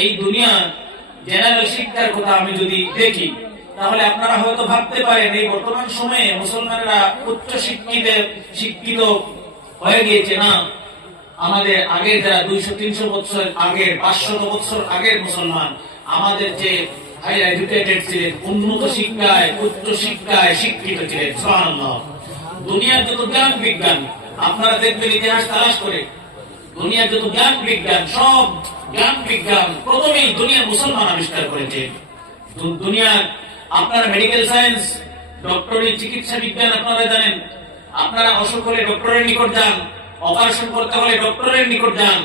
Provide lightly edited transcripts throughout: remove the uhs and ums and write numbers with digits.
এই দুনিয়া জেনারেল শিক্ষার কথা আমি যদি দেখি, তাহলে আপনারা হয়তো ভাবতে পারেন এই বর্তমান সময়ে মুসলমানরা উচ্চ শিক্ষিত হয়ে গিয়েছে। না, আমাদের আগে যারা 200-300 বছর আগের, 500 বছর আগের মুসলমান, আমাদের যে হাই এডুকেটেড ছিলেন, উন্নত শিক্ষায়, উচ্চ শিক্ষায় শিক্ষিত ছিলেন। সুবহানাল্লাহ। দুনিয়ার যত জ্ঞান বিজ্ঞান আপনারা দেখবেন ইতিহাস তালাশ করে, দুনিয়ার যত জ্ঞান বিজ্ঞান, সব জ্ঞান বিজ্ঞান প্রথমেই দুনিয়ার মুসলমান আবিষ্কার করেছে। দুনিয়ার আপনারা মেডিকেল সায়েন্স, ডক্টরি, চিকিৎসা বিজ্ঞান আপনারা জানেন। আপনারা অসুখ হলে ডক্টরের নিকট যান, অপারেশন করতে হলে ডক্টরের নিকট যান।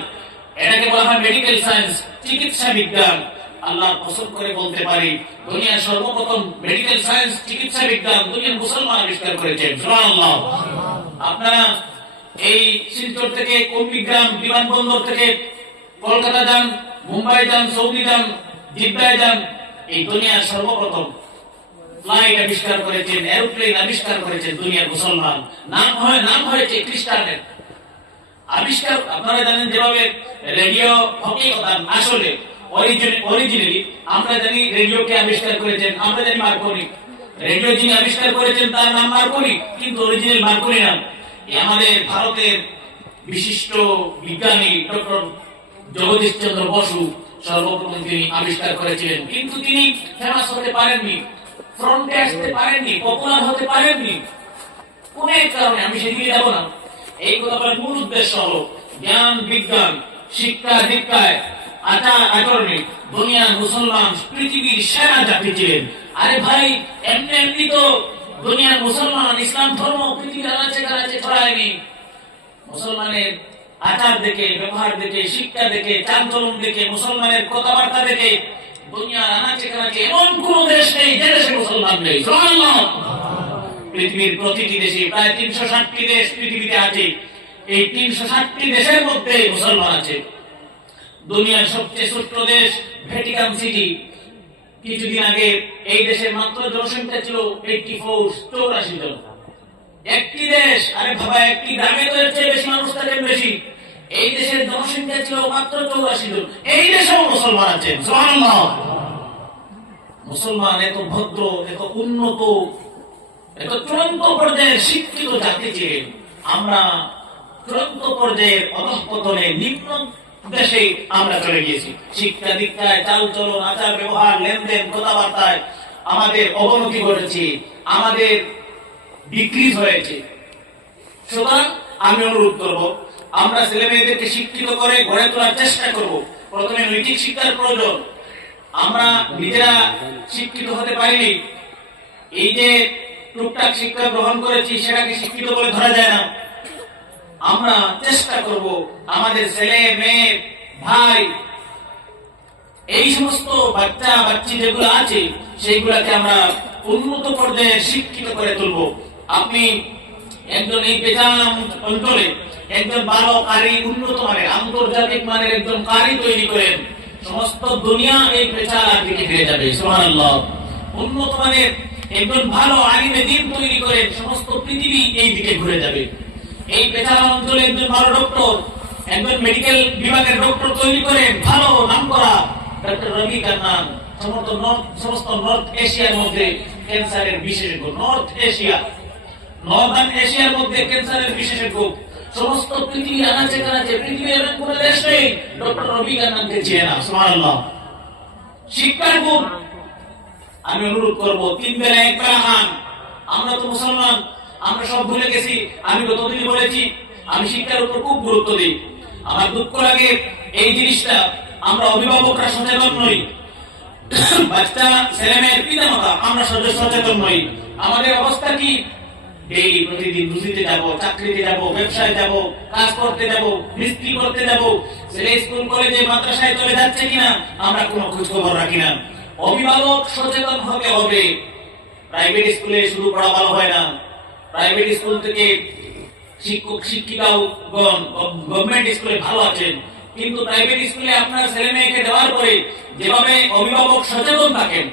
এটাকে বলা হয় মেডিকেল সায়েন্স, চিকিৎসা বিজ্ঞান। আল্লাহ কসম করে বলতে পারি, দুনিয়ার সর্বপ্রথম মেডিকেল সায়েন্স, চিকিৎসা বিজ্ঞান দুনিয়ার মুসলমান আবিষ্কার করেছেন। সুবহানাল্লাহ। আপনারা এই শিলচর থেকে, কুম্ভগ্রাম বিমানবন্দর থেকে কলকাতা যান, মুম্বাই যান, সৌদি যান, জিদ্দায় যান, এই দুনিয়ার সর্বপ্রথম ফ্লাইট আবিষ্কার করেছেন, এরোপ্লেন আবিষ্কার করেছেন দুনিয়ার মুসলমান। নাম হয়েছে খ্রিস্টানের আবিষ্কার। আপনারা জানেন যেভাবে রেডিও হকিকতান আসলে অরিজিনালি আমরা জানি রেডিওকে আবিষ্কার করেছেন, আমরা জানি মার্কনি। রেডিও যিনি আবিষ্কার করেছেন তার নাম মার্কনি, কিন্তু অরিজিনাল মার্কনি নাম। আমাদের ভারতের বিশিষ্ট বিজ্ঞানী ডক্টর জগদীশ চন্দ্র বসু সর্বপ্রথম তিনি আবিষ্কার করেছিলেন, কিন্তু তিনি ফেমাস হতে পারেননি, ফ্রন্টে আসতে পারেননি, পপুলার হতে পারেননি। কোন এক কারণে, আমি সেদিকে যাব না। এই কথা বলার মূল উদ্দেশ্য হলো জ্ঞান বিজ্ঞান, শিক্ষা দীক্ষায়, আচার আচরণে দুনিয়ার মুসলমান পৃথিবীর সেরা জাতি ছিলেন। আরে ভাই, এমনি এমনি তো দুনিয়ার মুসলমান ইসলাম ধর্ম পৃথিবীর আনাচে কানাচে ছড়ায়নি। মুসলমানের আচার দেখে, ব্যবহার দেখে, শিক্ষা দেখে, চালচলন দেখে, মুসলমানের কথাবার্তা দেখে দুনিয়ার আনাচে কানাচে এমন কোন দেশ নেই যে দেশে মুসলমান নেই। সুবহানাল্লাহ। পৃথিবীর প্রতিটি দেশে, প্রায় 360টি দেশ পৃথিবীতে আছে। এই 360টি দেশের মধ্যে মুসলমান আছে। দুনিয়ার সবচেয়ে ছোট্ট দেশ ভ্যাটিকান সিটি, কিছুদিন আগে এই দেশের মাত্র জনসংখ্যা ছিল 84 জন। একটি দেশ, আরে বাবা, একটি গ্রামে তো এর চেয়ে বেশি মানুষ থাকেন বেশি। এই দেশের জনসংখ্যা ছিল মাত্র 84 জন। এই দেশেও মুসলমান আছেন। সুবহানাল্লাহ। মুসলমান এত ভদ্র, এত উন্নত, এত চূড়ান্ত পর্যায়ের শিক্ষিত জাতি ছিলেন। আমরা চূড়ান্ত পর্যায়ের অধঃপতনে নিম্ন দেশে আমরা চলে গিয়েছি। শিক্ষা দীক্ষায়, চালচলন, আচার ব্যবহার, লেনদেন, কথাবার্তায় আমাদের অবনতি ঘটেছে, আমাদের ডিক্রিজ হয়েছে। সুতরাং আমি অনুরোধ করব, আমরা ছেলে মেয়েদেরকে শিক্ষিত করে গড়ে তোলার চেষ্টা করব। প্রথমে নৈতিক শিক্ষার প্রয়োজন। আমরা নিজেরা শিক্ষিত হতে পারিনি, এই যে টুকটাক শিক্ষা গ্রহণ করেছি সেটাকে শিক্ষিত বলে ধরা যায় না। আমরা চেষ্টা করব আমাদের ছেলে মেয়ে, ভাই, এই সমস্ত বাচ্চা বাচ্চি যেগুলো আছে সেইগুলাকে আমরা উন্নত পর্যায়ে শিক্ষিত করে তুলব। আপনি একজন এই পেছান অঞ্চলে একজন ভালো কারি, উন্নত মানের, আন্তর্জাতিক মানের একজন কারি তৈরি করেন, সমস্ত দুনিয়া এই পেছার দিকে ফিরে যাবে। সুবহানাল্লাহ। উন্নত মানের একজন ভালো আলিমে দ্বীন তৈরি করেন, সমস্ত পৃথিবী এই দিকে ঘুরে যাবে। এই পেছার অঞ্চলে একজন ভালো ডক্টর, একজন মেডিকেল বিভাগের ডক্টর তৈরি করেন, ভালো নাম করা ডক্টর রবি কান্নান, সমস্ত নর্থ এশিয়ার মধ্যে ক্যান্সারের বিশেষজ্ঞ, নর্দার্ন এশিয়ার মধ্যে ক্যান্সারের বিশেষজ্ঞ, সমস্ত পৃথিবী আনাচে কানাচে, পৃথিবীর এমন কোন দেশ নেই ডক্টর রবি কান্নানকে চেনে না। সুবহানাল্লাহ। শিক্ষার গুণ আমি অনুরোধ করবো, 3 বেলা 1 বেলা খান। আমরা তো মুসলমান, আমরা সব ভুলে গেছি। আমি গতদিন বলেছি আমি শিক্ষার উপর খুব গুরুত্ব দিই। আমার দুঃখ লাগে এই জিনিসটা, আমরা অভিভাবকরা সচেতন নই, বাচ্চা ছেলে মেয়ের পিতা মাতা আমরা সচেতন নই। আমাদের অবস্থা কি? ডেইলি প্রতিদিন রুজিতে যাব, চাকরিতে যাব, ব্যবসায় যাব, কাজ করতে যাব, মিস্ত্রি করতে যাব, ছেলে স্কুল কলেজে মাদ্রাসায় চলে যাচ্ছে কিনা আমরা কোনো খোঁজ খবর রাখি না। অভিভাবক সচেতন হতে হবে। প্রাইভেট স্কুলে শুধু পড়া ভালো হয় না, প্রাইভেট স্কুল থেকে শিক্ষক শিক্ষিকাও গভর্নমেন্ট স্কুলে ভালো আছেন, কিন্তু প্রাইভেট স্কুলে আপনার ছেলে মেয়েকে দেওয়ার পরে যেভাবে অভিভাবক সচেতন থাকেন,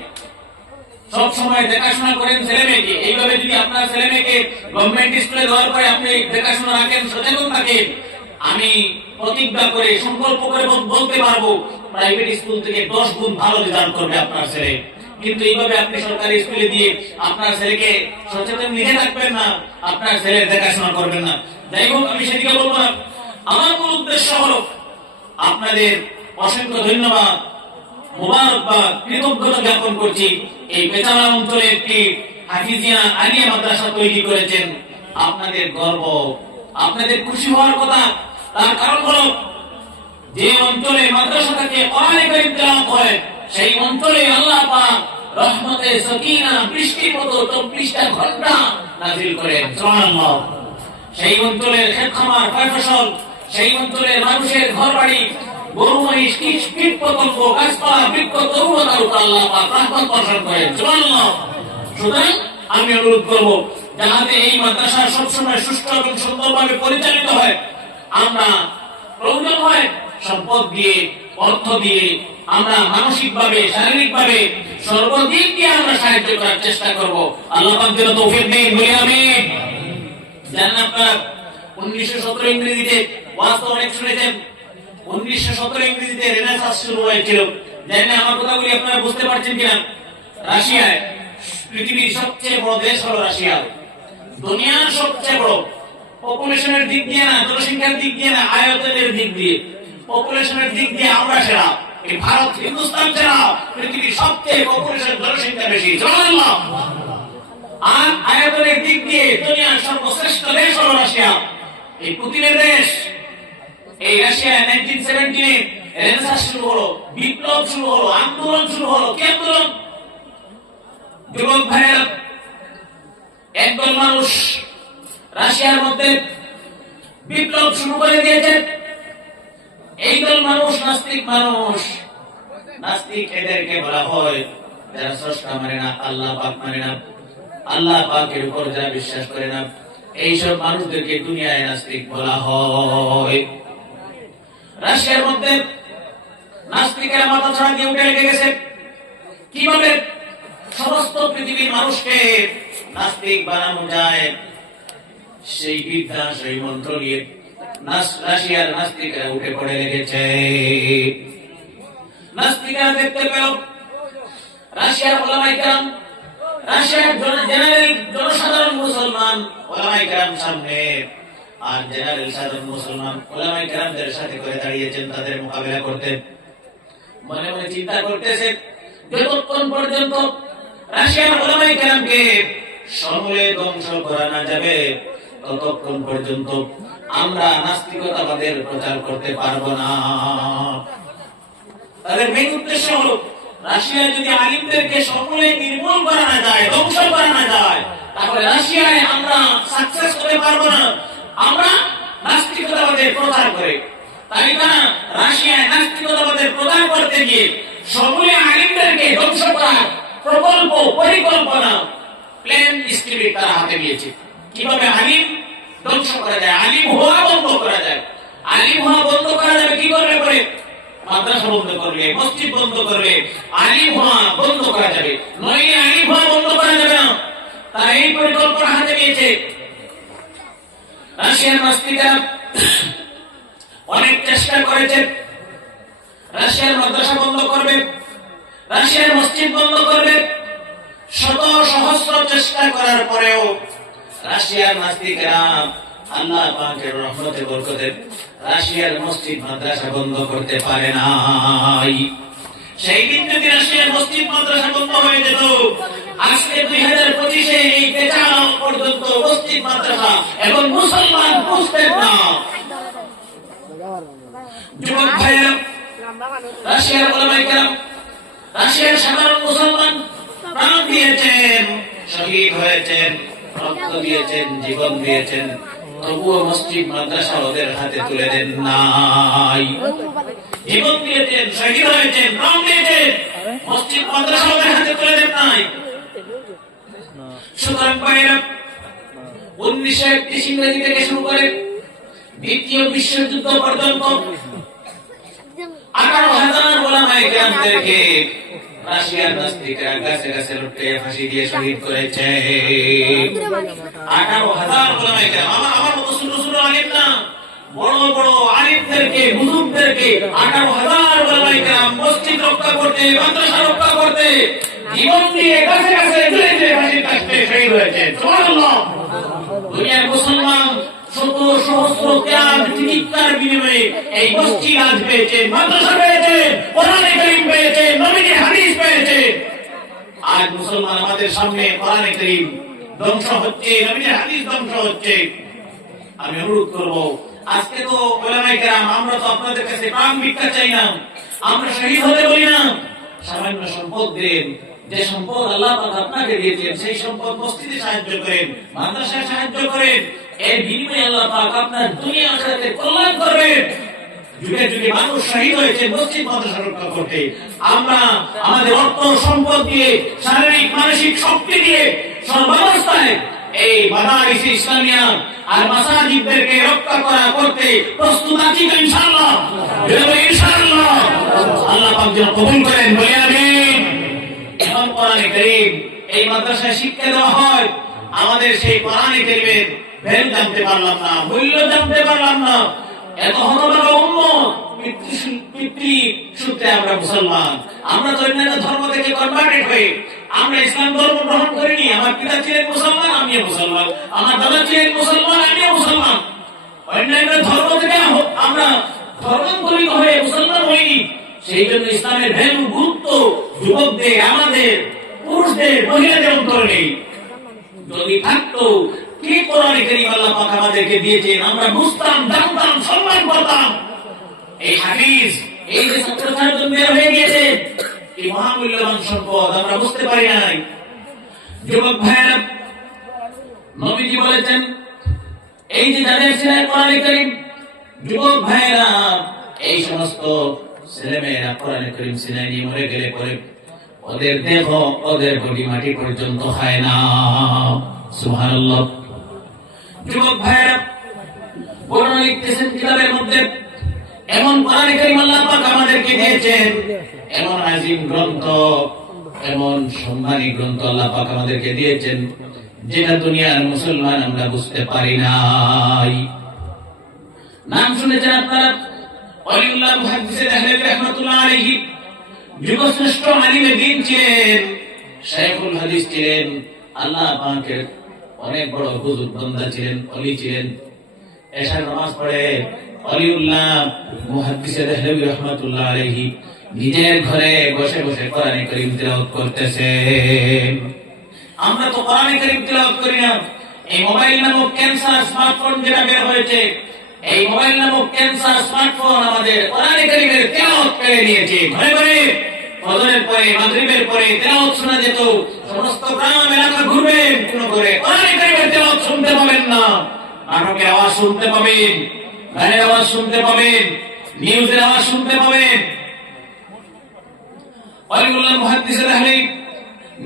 সব সময় দেখাশোনা করেন ছেলে মেয়েকে, এইভাবে যদি আপনার ছেলে মেয়েকে গভর্নমেন্ট স্কুলে দেওয়ার পরে আপনি দেখাশোনা রাখেন, সচেতন থাকেন, আমি প্রতিজ্ঞা করে সংকল্প করে বলতে পারবো প্রাইভেট স্কুল থেকে 10 গুণ ভালো রেজাল্ট করবে আপনার ছেলে। কিন্তু এইভাবে আপনি সরকারি স্কুলে দিয়ে আপনার ছেলেকে সচেতন নিজে রাখবেন না, আপনার ছেলের দেখাশোনা করবেন না। যাই হোক, আমি সেদিকে বলবো না। আমার মূল উদ্দেশ্য হলো আপনাদের অসংখ্য ধন্যবাদ, মোবারকবাদ, কৃতজ্ঞতা জ্ঞাপন করছি। এই পেছাড়া অঞ্চলে একটি হাফিজিয়া আলিয়া মাদ্রাসা তৈরি করেছেন, আপনাদের গর্ব, আপনাদের খুশি হওয়ার কথা। তার কারণ হলো যে অঞ্চলে মাদ্রাসা থেকে কোরআন কারীম তেলাওয়াত হয়, সেই অঞ্চলে আল্লাহ পাক রহমতে সাকিনা বৃষ্টির মতো 24টা ঘন্টা নাযিল করেন। সুবহানাল্লাহ। সেই অঞ্চলের ক্ষেত খামার, ফসল, সেই অঞ্চলের মানুষের ঘরবাড়ি, গরু মহিষ, কীট পতঙ্গ, গাছপালা, বৃক্ষ, তরুণতার উপর আল্লাহ পাক রহমত বর্ষণ করেন। সুবহানাল্লাহ। সুতরাং আমি অনুরোধ করব, যাতে এই মাদ্রাসা সবসময় সুষ্ঠু এবং সুন্দরভাবে পরিচালিত হয়। আমরা প্রয়োজন হয় সম্পদ দিয়ে, অর্থ দিয়ে, আমরা মানসিকভাবে, শারীরিকভাবে, সর্বদিক দিয়ে আমরা সাহায্য করার চেষ্টা করব। আল্লাহ পাক যেন তৌফিক দেন, বলি আমিন। জানেন আপনারা 1917 ইংরেজিতে ওয়াজ তো অনেক শুনেছেন। 1917 ইংরেজিতে রেনেসাঁস শুরু হয়েছিল। জানেন আমার কথাগুলি আপনারা বুঝতে পারছেন কিনা? রাশিয়ায়, পৃথিবীর সবচেয়ে বড় দেশ হলো রাশিয়া, দুনিয়ার সবচেয়ে বড়। পপুলেশনের দিক দিয়ে না, জনসংখ্যার দিক দিয়ে না, আয়তনের দিক দিয়ে, পপুলেশনের দিক দিয়ে আমরা সেরা। এই ভারত, হিন্দুস্তান সেরা, পৃথিবীর সবচেয়ে পপুলেশন, জনসংখ্যা বেশি। সুবহানাল্লাহ। আর আয়তনের দিক দিয়ে দুনিয়ার সর্বশ্রেষ্ঠ দেশ হলো রাশিয়া, এই পুতিনের দেশ। এই রাশিয়া 1917 রেনেসাঁস শুরু হলো, বিপ্লব শুরু হলো, আন্দোলন শুরু হলো। কি আন্দোলন? যুবক ভাইয়েরা, একদল মানুষ রাশিয়ার মধ্যে বিপ্লব শুরু করে দিয়েছে। এই দল মানুষ নাস্তিক মানুষ। নাস্তিক এদেরকে বলা হয় যারা স্রষ্টা মানে না, আল্লাহ পাক মানে না, আল্লাহ পাকের উপর যারা বিশ্বাস করে না, এইসব মানুষদেরকে দুনিয়ায় নাস্তিক বলা হয়। রাশিয়ার মধ্যে নাস্তিকেরা মাথা ছাড়া দিয়ে উঠে লেগে গেছে। কিভাবে সমস্ত পৃথিবীর মানুষকে নাস্তিক বানানো যায়, সেই বিদ্যা, সেই মন্ত্র নিয়ে রাশিয়ার নাস্তিকরা উঠে পড়ে লেগেছে। নাস্তিকরা দেখতে পেল রাশিয়ার ওলামায়ে কেরাম, রাশিয়ার জেনারেল জনসাধারণ মুসলমান ওলামায়ে কেরাম সামনে, আর জেনারেল সাধারণ মুসলমান ওলামায়ে কেরামদের সাথে করে দাঁড়িয়েছেন তাদের মোকাবেলা করতে। মনে মনে চিন্তা করতেছে, যতক্ষণ পর্যন্ত রাশিয়ার ওলামায়ে কেরামকে সমূলে ধ্বংস করা না যাবে, ততক্ষণ পর্যন্ত আমরা নাস্তিকতাবাদের প্রচার করতে পারবো না। তাদের মেইন উদ্দেশ্য হলো রাশিয়ায় যদি আলিমদেরকে সমূলে নির্মূল করা না যায়, ধ্বংস করা না যায়, তাহলে রাশিয়ায় আমরা সাকসেস করতে পারবো না। আমরা নাস্তিকতাবাদের প্রচার করে, তাই না? রাশিয়ায় নাস্তিকতাবাদের প্রচার করতে গিয়ে সমূলে আলিমদেরকে ধ্বংস করার প্রকল্প, পরিকল্পনা, প্ল্যান স্ক্রিপ্ট তারা হাতে নিয়েছে। কিভাবে আলিম ধ্বংস করা যায়, আলিম হওয়া বন্ধ করা যায়। আলিম হওয়া বন্ধ করা যাবে কি করবে? করে মাদ্রাসা বন্ধ করবে, মসজিদ বন্ধ করবে, আলিম হওয়া বন্ধ করা যাবে, নইলে আলিম হওয়া বন্ধ করা যাবে না। তারা এই পরিকল্পনা হাতে নিয়েছে। রাশিয়ার নাস্তিকরা অনেক চেষ্টা করেছে, রাশিয়ার মাদ্রাসা বন্ধ করবে, রাশিয়ার মসজিদ বন্ধ করবে। শত সহস্র চেষ্টা করার পরেও রাশিয়ার নাস্তিকরা আল্লাহ পাকের রহমতে বরকতে রাশিয়ার মসজিদ মাদ্রাসা বন্ধ করতে পারে নাই। সেই দিন যদি রাশিয়ার মসজিদ মাদ্রাসা বন্ধ হয়ে যেত, আজকে 2025-এ এই পেছানো পর্যন্ত মসজিদ মাদ্রাসা এবং মুসলমান বুঝতেন না। যুবক ভাইয়েরা, রাশিয়ার ওলামায়ে কেরাম, রাশিয়ার সাধারণ মুসলমান প্রাণ দিয়েছেন, শহীদ হয়েছেন, রক্ত দিয়েছেন, জীবন দিয়েছেন, তবুও মসজিদ মাদ্রাসা ওদের হাতে তুলে দেন নাই। জীবন দিয়েছেন, শহীদ হয়েছেন, প্রাণ দিয়েছেন, মসজিদ মাদ্রাসা ওদের হাতে তুলে দেন নাই। সুতরাং ভাইয়েরা, 1931 ইংরেজি থেকে শুরু করে দ্বিতীয় বিশ্বযুদ্ধ পর্যন্ত 18,000 ওলামায়ে কেরামদেরকে রাশিয়ার নাস্তিকরা গাছে গাছে লটকে ফাঁসি দিয়ে শহীদ করেছে। 18,000 ওলামায়ে কেরাম, আমার মতো ছোট ছোট আলেম না, বড় বড় আলিমদেরকে, বুজুর্গদেরকে, 18,000 ওলামায়ে কেরাম মসজিদ রক্ষা করতে, মাদ্রাসা রক্ষা করতে জীবন দিয়ে কাছে কাছে জুড়ে জুড়ে ফাঁসির কাস্টে শহীদ হয়েছে। সুবহানাল্লাহ। দুনিয়ার মুসলমান শত সহস্র ত্যাগ তিতিক্ষার বিনিময়ে এই মসজিদ আজ পেয়েছে, মাদ্রাসা পেয়েছে, কোরআনে কারীম পেয়েছে, নবীর হাদিস পেয়েছে। আজ মুসলমান আমাদের সামনে কোরআনে কারীম ধ্বংস হচ্ছে, নবীর হাদিস ধ্বংস হচ্ছে। আমি অনুরোধ করব, আজকে তো ওলামায়ে কেরাম আমরা তো আপনাদের কাছে প্রাণ ভিক্ষা চাই না, আমরা শহীদ হতে বলি না, সামান্য সম্পদ দেন। যে সম্পদ আল্লাহ পাক আপনাকে দিয়েছেন সেই সম্পদ মসজিদে সাহায্য করেন, মাদ্রাসায় সাহায্য করেন, এর বিনিময়ে আল্লাহ পাক আপনার দুনিয়া আখিরাতে কল্যাণ করবেন। যুগে যুগে মানুষ শহীদ হয়েছে মসজিদ মাদ্রাসা রক্ষা করতে। আমরা আমাদের অর্থ সম্পদ দিয়ে, শারীরিক মানসিক শক্তি দিয়ে সর্বাবস্থায় এই মাদারিস ইসলামিয়া আর মাসাজিদদেরকে রক্ষা করতে প্রস্তুত আছি ইনশাআল্লাহ। ইনশাআল্লাহ আল্লাহ পাক যেন কবুল করেন, বলি আমিন। এখন কোরআনে কারীম এই মাদ্রাসায় শিক্ষা দেওয়া হয়, আমাদের সেই কোরআনে কারীমের ভ্যালু জানতে পারলাম না, মূল্য জানতে পারলাম না। এত হতভাগা উম্মত, পিতৃ সূত্রে আমরা মুসলমান, আমরা তো অন্যান্য ধর্ম থেকে কনভার্টেড হয়ে আমরা ইসলাম ধর্ম গ্রহণ করিনি। আমার পিতা ছিলেন মুসলমান, আমিও মুসলমান, আমার দাদা ছিলেন মুসলমান, আমিও মুসলমান। অন্যান্য ধর্ম থেকে আমরা ধর্মান্তরিত হয়ে মুসলমান হইনি। সেই জন্য ইসলামের ভ্যালু, গুরুত্ব যুবকদের, আমাদের পুরুষদের, মহিলাদের অন্তরে নেই। যদি থাকতো, কি কোরআনে কারীম আল্লাহ পাক আমাদেরকে দিয়েছেন, আমরা বুঝতাম, জানতাম, সম্মান করতাম। এই হাদিস, এই যে ছাত্রছাত্রী বের হয়ে গিয়েছে, এই মহামূল্যবান সম্পদ আমরা বুঝতে পারি নাই। যুবক ভাইয়েরা, নবীজি বলেছেন, এই যে যাদের ছেলে কোরআনে কারীম, যুবক ভাইয়েরা, এই সমস্ত ছেলেমেয়েরা কোরআনে কারীম সিনাই নিয়ে মরে গেলে পরে ওদের দেহ, ওদের বডি মাটি পর্যন্ত খায় না। সুবহানাল্লাহ। যুবক ভাইয়েরা, বর্ণনা লিখতেছেন কিতাবের মধ্যে, এমন কোরআনে কারীম আল্লাহ পাক আমাদেরকে দিয়েছেন, এমন আজিম গ্রন্থ, এমন সম্মানী গ্রন্থ আল্লাহ পাক আমাদেরকে দিয়েছেন, যেটা দুনিয়ার মুসলমান আমরা বুঝতে পারি নাই। নাম শুনেছেন আপনারা, ওয়ালিউল্লাহ মুহাদ্দিস আহলে রাহমাতুল্লাহ আলাইহি, যুগশ্রেষ্ঠ আলিমে দ্বীন ছিলেন, শাইখুল হাদিস ছিলেন, আল্লাহ পাকের অনেক বড় বুজুর্গ বান্দা ছিলেন, ওলি ছিলেন। এশার নামাজ পড়ে ওয়ালিউল্লাহ মুহাদ্দিস আহলে রাহমাতুল্লাহ আলাইহি নিজের ঘরে বসে বসে কোরআনে কারীম তিলাওয়াত করতেছেন। আমরা তো কোরআনে কারীম তিলাওয়াত করি না। এই মোবাইল নামক ক্যান্সার স্মার্টফোন যেটা বের হয়েছে, এই মোবাইল নামক ক্যান্সার স্মার্টফোন আমাদের কোরআনে কারীমের তেলাওয়াত কেড়ে নিয়েছে। ঘরে ঘরে ফজরের পরে, মাগরিবের পরে তেলাওয়াত শোনা যেত, সমস্ত গ্রাম এলাকা ঘুরবেন, কোন করে কোরআনে কারীমের তেলাওয়াত শুনতে পাবেন না। নাটকের আওয়াজ শুনতে পাবেন, গানের আওয়াজ শুনতে পাবেন, নিউজের আওয়াজ শুনতে পাবেন। ওয়ালিউল্লাহ মুহাদ্দিস আহলে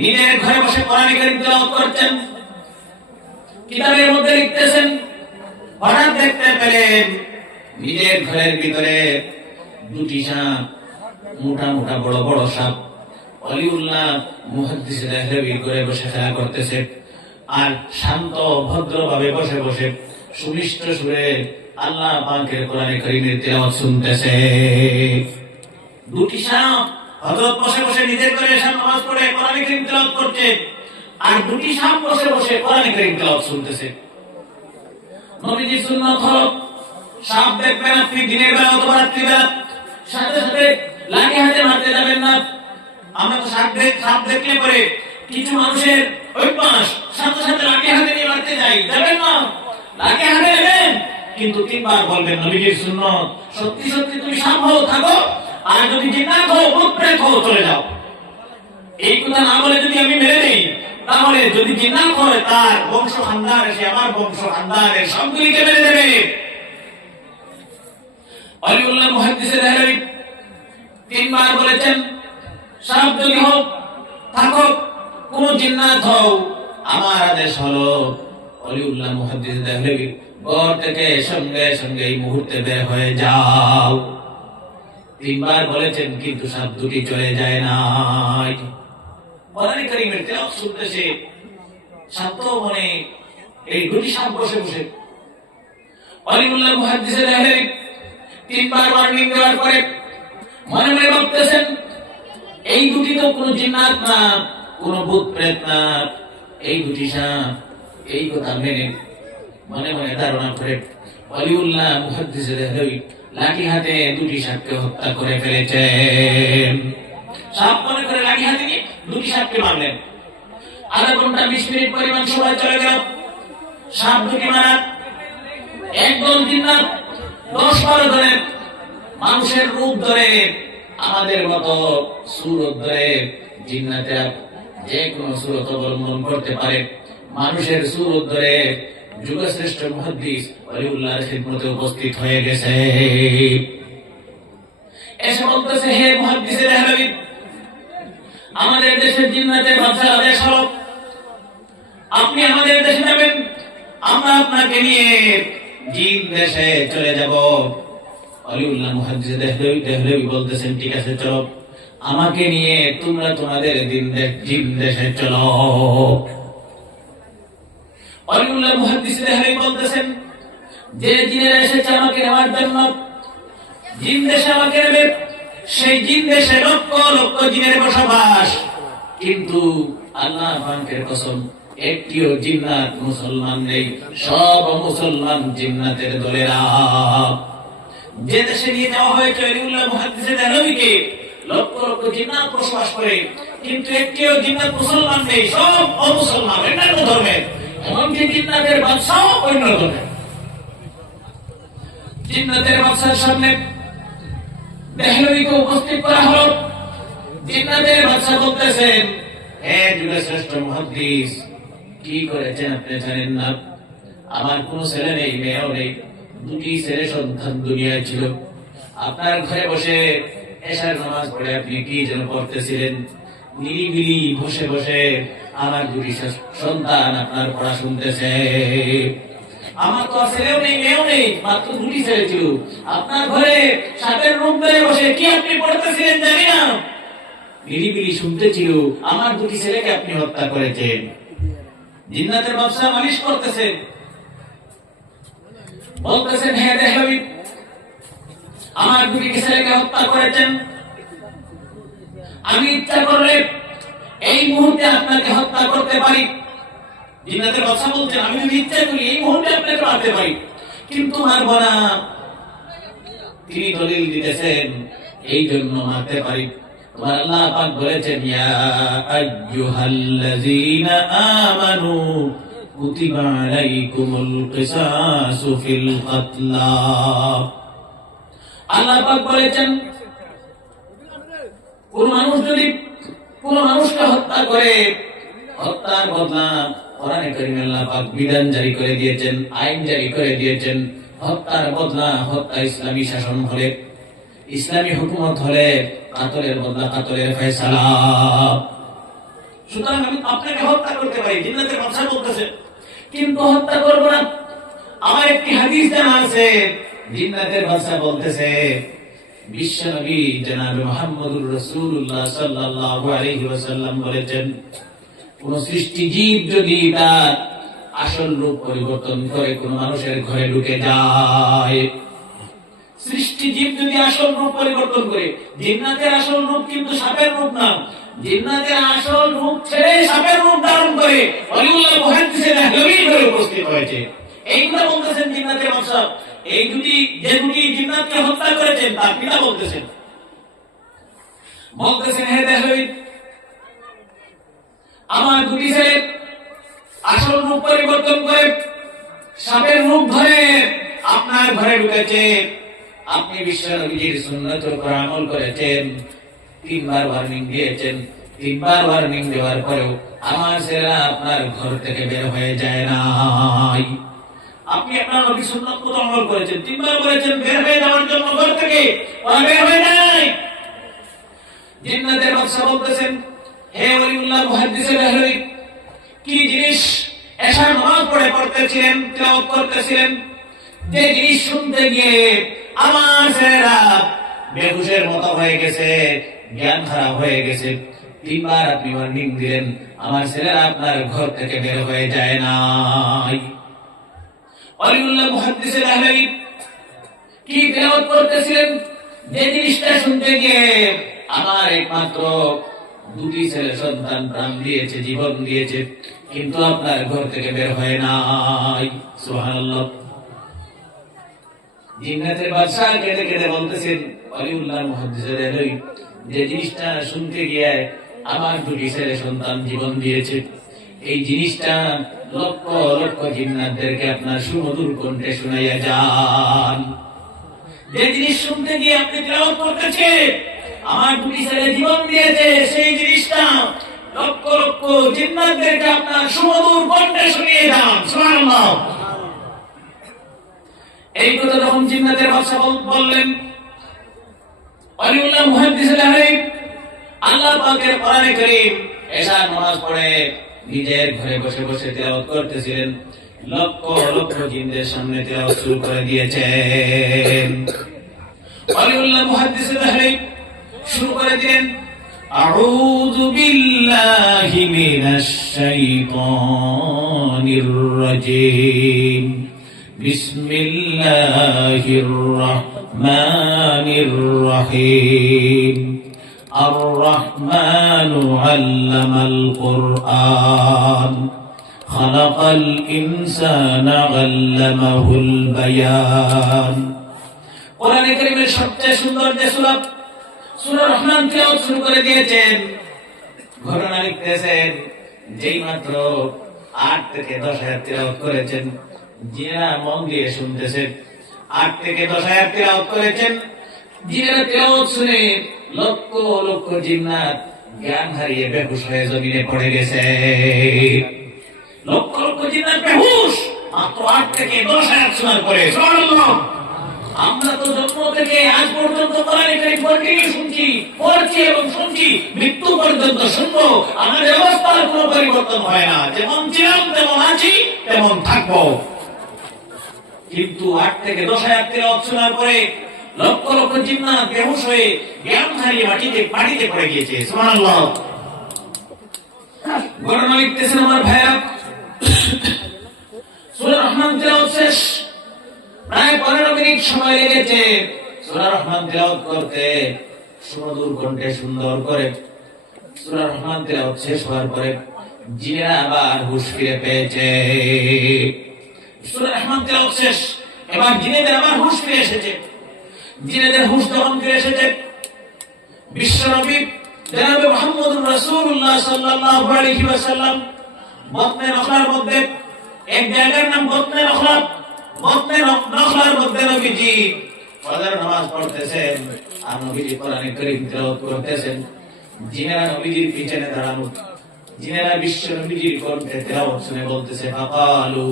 নিজের ঘরে বসে কোরআনে কারীম তেলাওয়াত করছেন, কিতাবের মধ্যে লিখতেছেন, হঠাৎ দেখতে পেলেন নিজের ঘরের ভিতরে দুটি সাপ, মোটা মোটা বড় বড় সাপ, ওয়ালিউল্লাহ মুহাদ্দিস আহলে ঘরে বসে খেলা করতেছে, আর শান্ত ভদ্রভাবে বসে বসে সুমিষ্ট সুরে আল্লাহ পাকের কোরআনে কারীমের তেলাওয়াত শুনতেছে। দুটি সাপ হযরত বসে বসে নিজের ঘরে নামাজ পড়ে কোরআনে কারীম তেলাওয়াত করছে, আর দুটি সাপ বসে বসে কোরআনে কারীম তেলাওয়াত শুনতেছে। নবীজির সুন্নাত হলো, সাপ দেখবেন আপনি দিনের বেলা অথবা রাত্রি বেলা, সাথে সাথে লাঠি হাতে মারতে যাবেন না। আমরা তো সাপ দেখলে পরে কিছু মানুষের অভ্যাস, সাথে সাথে লাঠি হাতে নিয়ে মারতে যাই, যাবেন না, লাঠি হাতে নেবেন, কিন্তু 3 বার বলবেন নবীজির সুন্নাত, সত্যি সত্যি তুমি সাপ হও থাকো, আর যদি জিন্নাত হও, ভূত-প্রেত হও চলে যাও। এই কথা না বলে যদি আমি মেরে নেই, তাহলে যদি জিন্নাত হয় তার বংশ খানদান এসে আমার বংশ খানদানের সবগুলিকে মেরে দেবে। ওয়ালিউল্লাহ মুহাদ্দিস আহলে 3 বার বলেছেন, সাপ যদি হোক থাকো, কোন জিন্নাত হও, আমার আদেশ হলো ওয়ালিউল্লাহ মুহাদ্দিস আহলে ঘর থেকে সঙ্গে সঙ্গে এই মুহূর্তে বের হয়ে যাও। 3 বার বলেছেন, কিন্তু সাপ দুটি চলে যায় নাই। কোরআনে কারীমের তেলাওয়াত শুনতেছে, শান্ত মনে এই দুটি সাপ বসে বসে। ওয়ালিউল্লাহ মুহাদ্দিস দেহলভী তিনবার ওয়ার্নিং দেওয়ার পরে মনে মনে ভাবতেছেন, এই দুটি তো কোনো জিন্নাত না, কোনো ভূত প্রেত না, এই দুটি সাপ। এই কথা মেনে মনে মনে ধারণা করে ওয়ালিউল্লাহ মুহাদ্দিস দেহলভী লাঠি হাতে দুটি সাপকে হত্যা করে ফেলেছেন। সাপ মনে করে লাঠি হাতে নিয়ে দুটি সাপকে মারলেন। আধা ঘন্টা 20 মিনিট পরিমাণ সময় চলে গেল। সাপ দুটি মারা একদল জিন্নাত 10-12 ধরে মানুষের রূপ ধরে, আমাদের মতো সুরত ধরে। জিন্নাতেরা যে কোনো সুরত অবলম্বন করতে পারে। মানুষের সুরত ধরে যুগশ্রেষ্ঠ মুহাদ্দিস ওয়ালিউল্লাহর খিদমতে উপস্থিত হয়ে গেছে। এসে বলতেছে, হে মুহাদ্দিস দেহলভী, আমাদের দেশের জিন্নাতের বাদশাহ আদেশ হলো আপনি আমাদের দেশে যাবেন, আমরা আপনাকে নিয়ে জিন দেশে চলে যাব। ওয়ালিউল্লাহ মুহাদ্দিস দেহলভী বলতেছেন, ঠিক আছে চলো, আমাকে নিয়ে তোমরা তোমাদের জিন দেশে চলো। ওয়ালিউল্লাহ মুহাদ্দিস দেহলভী বলতেছেন, যে জিনেরা এসেছে আমাকে নেওয়ার জন্য, জিন দেশে আমাকে নেবে, সেই জিন দেশে লক্ষ লক্ষ জিনের বসবাস, কিন্তু আল্লাহ পাকের কসম একটিও জিন্নাত মুসলমান নেই, সব মুসলমান জিন্নাতের দলেরা। যে দেশে নিয়ে যাওয়া হয়েছে ওয়ালিউল্লাহ মুহাদ্দিস দেহলভীকে, লক্ষ লক্ষ জিন্নাত বসবাস করে, কিন্তু একটিও জিন্নাত মুসলমান নেই, সব অমুসলমান, অন্যান্য ধর্মের। এমনকি জিন্নাতের বাদশাহ অন্য ধর্মের। জিন্নাতের বাদশার সামনে দেহলভীকে উপস্থিত করা হলো। জিন্নাতের বাদশা বলতেছেন, হে যুগশ্রেষ্ঠ মুহাদ্দিস, কি করেছেন আপনি জানেন না? আমার কোনো ছেলে নেই, মেয়েও নেই, দুটি ছেলে সন্তান দুনিয়ায় ছিল। আপনার ঘরে বসে এশার নামাজ পড়ে আপনি কি যেন পড়তেছিলেন, নিরিবিলি বসে বসে আমার দুটি সন্তান আপনার পড়া শুনতেছে। আমার তো ছেলেও নেই, মেয়েও নেই, মাত্র দুটি ছেলে ছিল। আপনার ঘরে সাপের রূপ ধরে বসে কি আপনি পড়তেছিলেন জানি না, নিরিবিলি শুনতেছিল। আমার দুটি ছেলেকে আপনি হত্যা করেছেন। জিন্নাতের বাদশা মালিশ করতেছেন, বলতেছেন, হে দেহলভী, আমার দুটি ছেলেকে হত্যা করেছেন। আমি ইচ্ছা করলে এই মুহূর্তে আপনাকে হত্যা করতে পারি। জিন্নাতের বাদশা বলছেন, আমি যদি ইচ্ছা করি এই মুহূর্তে আপনাকে মারতে পারি, কিন্তু মারব না। তিনি দলিল দিতেছেন, এই জন্য মারতে পারি, তোমার আল্লাহ পাক বলেছেন, ইয়া আইয়ুহাল্লাযীনা আমানু কুতিবা আলাইকুমুল কিসাসু ফিল কাতলা। আল্লাহ পাক বলেছেন, কোন মানুষ যদি কোন মানুষকে হত্যা করে, হত্যার বদলা কোরআনে কারীমে আল্লাহ পাক বিধান জারি করে দিয়েছেন, আইন জারি করে দিয়েছেন। হত্যার বদলা হত্যা, ইসলামী শাসন হলে, ইসলামী হুকুমত হলে কাতলের বদলা কাতলের ফয়সালা। সুতরাং আমি আপনাকে হত্যা করতে পারি। জিন্নাতের বাদশা বলতেছে, কিন্তু হত্যা করব না। আমার একটি হাদিস জানা আছে। জিন্নাতের বাদশা বলতেছে, বিশ্বনবী জনাব মুহাম্মদুর রাসূলুল্লাহ সাল্লাল্লাহু আলাইহি ওয়াসাল্লাম বলেছেন, কোন সৃষ্টি জীব যদি তার আসল রূপ পরিবর্তন করে কোন মানুষের ঘরে ঢুকে যায়, সৃষ্টি জীব যদি আসল রূপ পরিবর্তন করে, জিন্নাতের আসল রূপ কিন্তু সাপের রূপ না, জিন্নাতের আসল রূপ ছেড়ে সাপের রূপ ধারণ করে ওয়ালিউল্লাহ মুহাদ্দিস দেহলভী ঘরে উপস্থিত হয়েছে। এই কথা বলতেছেন জিন্নাতের বাদশা। এই যে দুটি জিন্নাতকে হত্যা করেছেন তার পিতা বলতেছেন, হে দেহলভী, আমার দুটি ছেলে আসল রূপ পরিবর্তন করে সাপের রূপ ধরে আপনার ঘরে ঢুকেছে। আপনি বিশ্বনবীর সুন্নতের উপর আমল করেছেন, 3 বার ওয়ার্নিং দিয়েছেন, 3 বার ওয়ার্নিং দেওয়ার পরেও আমার ছেলেরা আপনার ঘর থেকে বের হয়ে যায় নাই। আপনি আপনার নবীর সুন্নাত মতো আমল করেছেন, 3 বার বলেছেন বের হয়ে যাওয়ার জন্য ঘর থেকে, ওরা বের হয়ে যায়। জিন্নাতের বাদশা বলতেছেন, হে ওয়ালিউল্লাহ মুহাদ্দিস দেহলভী, কি জিনিস এশার নামাজ পড়তেছিলেন, তেলাওয়াত করতেছিলেন, যে জিনিস শুনতে গিয়ে আমার ছেলেরা বেহুশের মতো হয়ে গেছে, জ্ঞান খারাপ হয়ে গেছে। 3 বার আপনি ওয়ার্নিং দিলেন, আমার ছেলেরা আপনার ঘর থেকে বের হয়ে যায় নাই। ওয়ালিউল্লাহ মুহাদ্দিস আল-আহলাবী কি তেলাওয়াত করতেছিলেন, যে জিনিসটা শুনতে গিয়ে আমার একমাত্র দুটি ছেলে সন্তান প্রাণ দিয়েছে, জীবন দিয়েছে, কিন্তু আপনার ঘর থেকে বের হয় নাই। সুবহানাল্লাহ। জিন্নাতের বাদশা কেঁদে কেঁদে বলতেছেন, ওয়ালিউল্লাহ মুহাদ্দিস আল-আহলাবী, যে জিনিসটা শুনতে গিয়ে আমার দুটি ছেলে সন্তান জীবন দিয়েছে, এই জিনিসটা লক্ষ লক্ষ জিন্নাতদেরকে আপনার সুমধুর কণ্ঠে শুনাইয়া যান। যে জিনিস শুনতে গিয়ে আপনি তেলাওয়াত করতেছেন, আমার দুটি ছেলে জীবন দিয়েছে, সেই জিনিসটা লক্ষ লক্ষ জিন্নাতদেরকে আপনার সুমধুর কণ্ঠে শুনিয়ে যান। সুবহানাল্লাহ। এই কথা যখন জিন্নাতের বাদশা বললেন, ওয়ালিউল্লাহ মুহাদ্দিস আল-আহলাবী আল্লাহ পাকের কোরআনে কারীম এশার নামাজ পড়ে নিজের ঘরে বসে বসে তেলাওয়াত করতেছিলেন, লক্ষ লক্ষ জিনদের সামনে তেলাওয়াত শুরু করে দিয়েছেন। ওয়ালিউল্লাহ মুহাদ্দিস আল-আহলাবী শুরু করে দিলেন, আউযু বিল্লাহি মিনাশ শাইতানির রাজীম, বিসমিল্লাহির রাহমানির রহিম, الرحمن علم القرآن خلق الإنسان علمه البيان। কোরআনে কারীমের সবচেয়ে সুন্দর যে সূরা, সূরা রহমান তেলাওয়াত শুরু করে দিয়েছেন। ঘটনা লিখতেছেন, যেই মাত্র 8 থেকে 10 আয়াত তেলাওয়াত করেছেন, জিনেরা মন দিয়ে শুনতেছেন। 8 থেকে 10 আয়াত তেলাওয়াত করেছেন, জিনেরা তেলাওয়াত শুনে লক্ষ লক্ষ জিন্নাত জ্ঞান হারিয়ে বেহুশ হয়ে জমিনে পড়ে গেছে। লক্ষ লক্ষ জিন্নাত বেহুশ মাত্র 8 থেকে 10 আয়াত শোনার পরে। সুবহানাল্লাহ। আমরা তো জন্ম থেকে আজ পর্যন্ত কোরআনে কারীম কন্টিনিউ শুনছি, পড়ছি এবং শুনছি, মৃত্যু পর্যন্ত শুনবো। আমাদের অবস্থার কোনো পরিবর্তন হয় না, যেমন ছিলাম তেমন আছি, তেমন থাকবো। কিন্তু 8 থেকে 10 আয়াত তেলাওয়াত শোনার পরে লক্ষ লক্ষ জিন্নাত বেহুশ হয়ে জ্ঞান হারিয়ে মাটিতে পড়ে গিয়েছে। সুবহানাল্লাহ। ঘটনা লিখতেছেন আমার ভাইরা, সূরা রহমান তেলাওয়াত শেষ, প্রায় 15 মিনিট সময় লেগেছে সূরা রহমান তেলাওয়াত করতে, সুমধুর কণ্ঠে সুন্দর করে সূরা রহমান তেলাওয়াত শেষ হওয়ার পরে জিনেরা আবার হুঁশ ফিরে পেয়েছে। সূরা রহমান তেলাওয়াত শেষ, এবার জিনেদের আবার হুঁশ ফিরে এসেছে। জিনেদের হুঁশ যখন ফিরে এসেছে, বিশ্বনবী জনাবে মুহাম্মদুর রাসূলুল্লাহ সাল্লাল্লাহু আলাইহি ওয়াসাল্লাম বতনে নখলার মধ্যে এক জায়গার নাম বতনে নখলা, বতনে নখলার মধ্যে নবীজি ফজর নামাজ পড়তেছেন আর নবীজি কোরআনে কারীম তেলাওয়াত করতেছেন। জিনেরা নবীজির পিছনে দাঁড়ানো, জিনেরা বিশ্ব নবীজির কণ্ঠে তেলাওয়াত শুনে বলতেছে, ফাকালু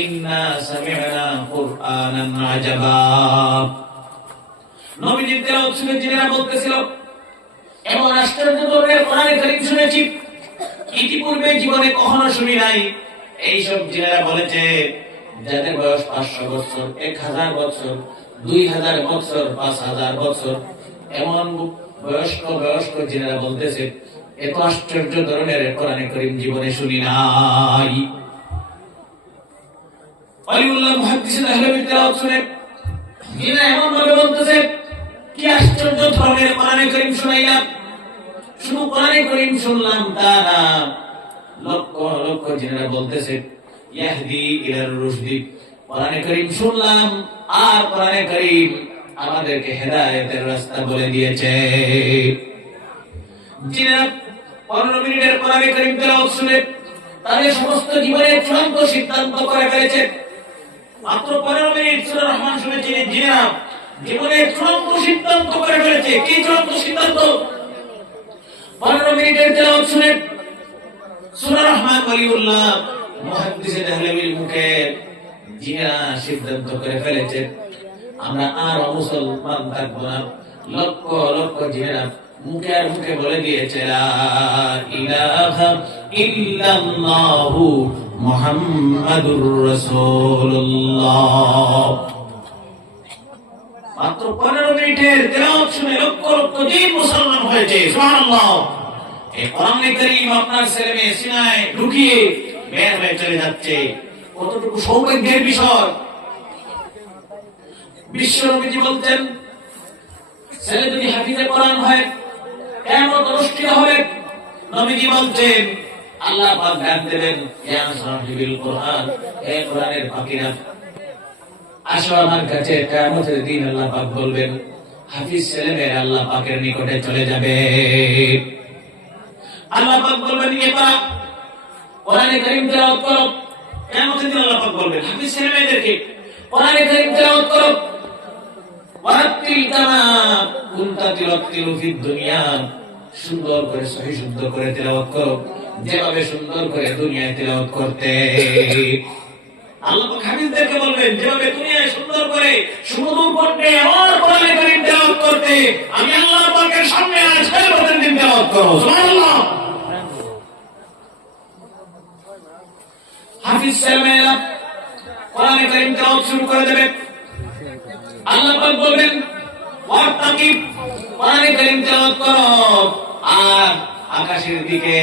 ইন্না সামি'না কুরআনান আজাবা। নবীজির তেলাওয়াত শুনে জিনেরা বলতেছিল, এমন আশ্চর্য ধরনের কোরআনে কারীম শুনেছি, ইতিপূর্বে জীবনে কখনো শুনি নাই। এইসব জিনেরা বলেছে, যাদের বয়স 500 বছর, 1000 বছর, 2000 বছর, 5000 বছর, এমন বয়স্ক জিনেরা বলতেছে, এত আশ্চর্য ধরনের কোরআনে কারীম জীবনে শুনি নাই। ওয়ালিউল্লাহ মুহাদ্দিস আল-আহলাবী তেলাওয়াত শুনে জিনেরা এমন ভাবে বলতেছে, কি আশ্চর্য ধরনের কোরআনে কারীম শুনাইলাম। শুধু কোরআনে কারীম শুনলাম তা না, লক্ষ লক্ষ জিনেরা বলতেছে, ইয়াহদি ইলার রুশদি। কোরআনে কারীম শুনলাম আর কোরআনে কারীম আমাদেরকে হেদায়েতের রাস্তা বলে দিয়েছে। জিনেরা 15 মিনিটের কোরআনে কারীম তেলাওয়াত শুনে তাদের সমস্ত জীবনের চূড়ান্ত সিদ্ধান্ত করে ফেলেছে। মাত্র 15 মিনিট সূরা রহমান শুনেছিলেন জিনেরা, জীবনের চূড়ান্ত সিদ্ধান্ত করে ফেলেছে। কি চূড়ান্ত সিদ্ধান্ত? 15 মিনিটের তেলাওয়াত শুনে সূরা রহমান ওয়ালিউল্লাহ মুহাদ্দিস আল-আহলাবীর মুখে জিনেরা সিদ্ধান্ত করে ফেলেছে, আমরা আর মুসলমান থাকবো না। লক্ষ লক্ষ জিনেরা মুখে আর মুখে বলে দিয়েছে, লা ইলাহা ইল্লাল্লাহু মুহাম্মাদুর রাসূলুল্লাহ। মাত্র 15 মিনিটের তেলাওয়াত শুনে লক্ষ লক্ষ জিন মুসলমান হয়েছে। সুবহানাল্লাহ। এই কোরআনে কারীম আপনার ছেলে মেয়ে সিনায় ঢুকিয়ে বের হয়ে চলে যাচ্ছে, কতটুকু সৌভাগ্যের বিষয়। বিশ্ব নবীজি বলতেন ছেলে যদি হাফিজে কোরআন হয় কিয়ামত অনুষ্ঠিত হবে। নবীজি বলতেন আল্লাহ পাক ডাক দেবেন ইয়া সাহিবুল কোরআন, হে কোরআনের পাখিরা আসো আমার কাছে। কিয়ামতের দিন আল্লাহ পাক বলবেন হাফিজ ছেলেমেয়েরা আল্লাহ পাকের নিকটে চলে যাবে। আল্লাহ পাক বলবেন এবার কোরআনে কারীম তেলাওয়াত করো। কিয়ামতের দিন আল্লাহ পাক বলবেন হাফিজ ছেলেমেয়েদেরকে কোরআনে কারীম তেলাওয়াত করো। ওয়ারাত্তিল কামা কুনতা তিরাত্তিলু ফিদ দুনিয়া, সুন্দর করে সহি শুদ্ধ করে তেলাওয়াত করো যেভাবে সুন্দর করে দুনিয়ায় তেলাওয়াত করতে। আল্লাহ পাক হাফিজদেরকে বলবেন যেভাবে দুনিয়ায় সুন্দর করে সুমধুর কণ্ঠে আমার কোরআনে কারীম তেলাওয়াত করতে আমি আল্লাহ পাকের সামনে আজ কিয়ামতের দিন তেলাওয়াত করব। সুবহানাল্লাহ। হাফিজ ছেলেমেয়েরা কোরআনে কারীম তেলাওয়াত শুরু করে দেবে। আল্লাহ পাক বলবেন ওয়াত্তাকিব, কোরআনে কারীম তেলাওয়াত করো আর আকাশের দিকে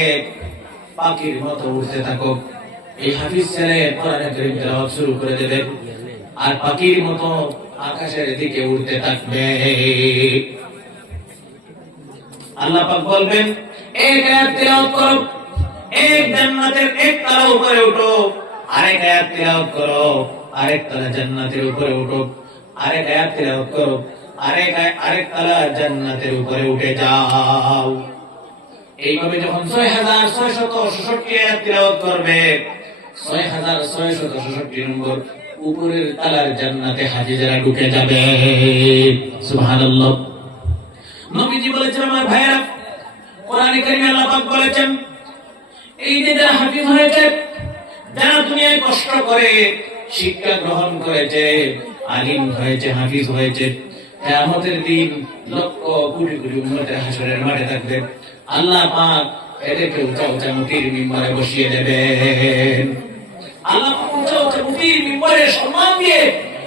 পাখির মতো উড়তে থাকো। এই হাফিজ ছেলে কোরআনে কারীম তেলাওয়াত শুরু করে দেবে আর পাখির মতো আকাশের দিকে উড়তে থাকবে। আল্লাহ পাক বলবেন এক আয়াত তেলাওয়াত করো, এক জান্নাতের এক তলা উপরে উঠো, আরেক আয়াত তেলাওয়াত করো আরেক তলা জান্নাতের উপরে উঠো, আরেক আয়াত তেলাওয়াত করো আরেক তলা জান্নাতের উপরে উঠে যাও। এইভাবে যখন ৬৬৬৬ আয়াত তেলাওয়াত করবে ৬৬৬৬ নম্বর উপরের তলার জান্নাতে হাফিজেরা ঢুকে যাবে। সুবহানাল্লাহ। নবীজি বলেছেন আমার ভাইরা কোরআনে কারীমে আল্লাহ পাক বলেছেন এই যে যারা হাফিজ হয়েছে, যারা দুনিয়ায় কষ্ট করে শিক্ষা গ্রহণ করেছে, আলিম হয়েছে, হাফিজ হয়েছে, কিয়ামতের দিন লক্ষ কোটি কোটি উম্মতের হাসরের মাঠে থাকবে। আল্লাহ পাক এদেরকে উঁচা উঁচা মুটির মিম্বরে বসিয়ে দেবেন। আল্লাহ পাক উঁচা উঁচা মুটির মিম্বরে সম্মান দিয়ে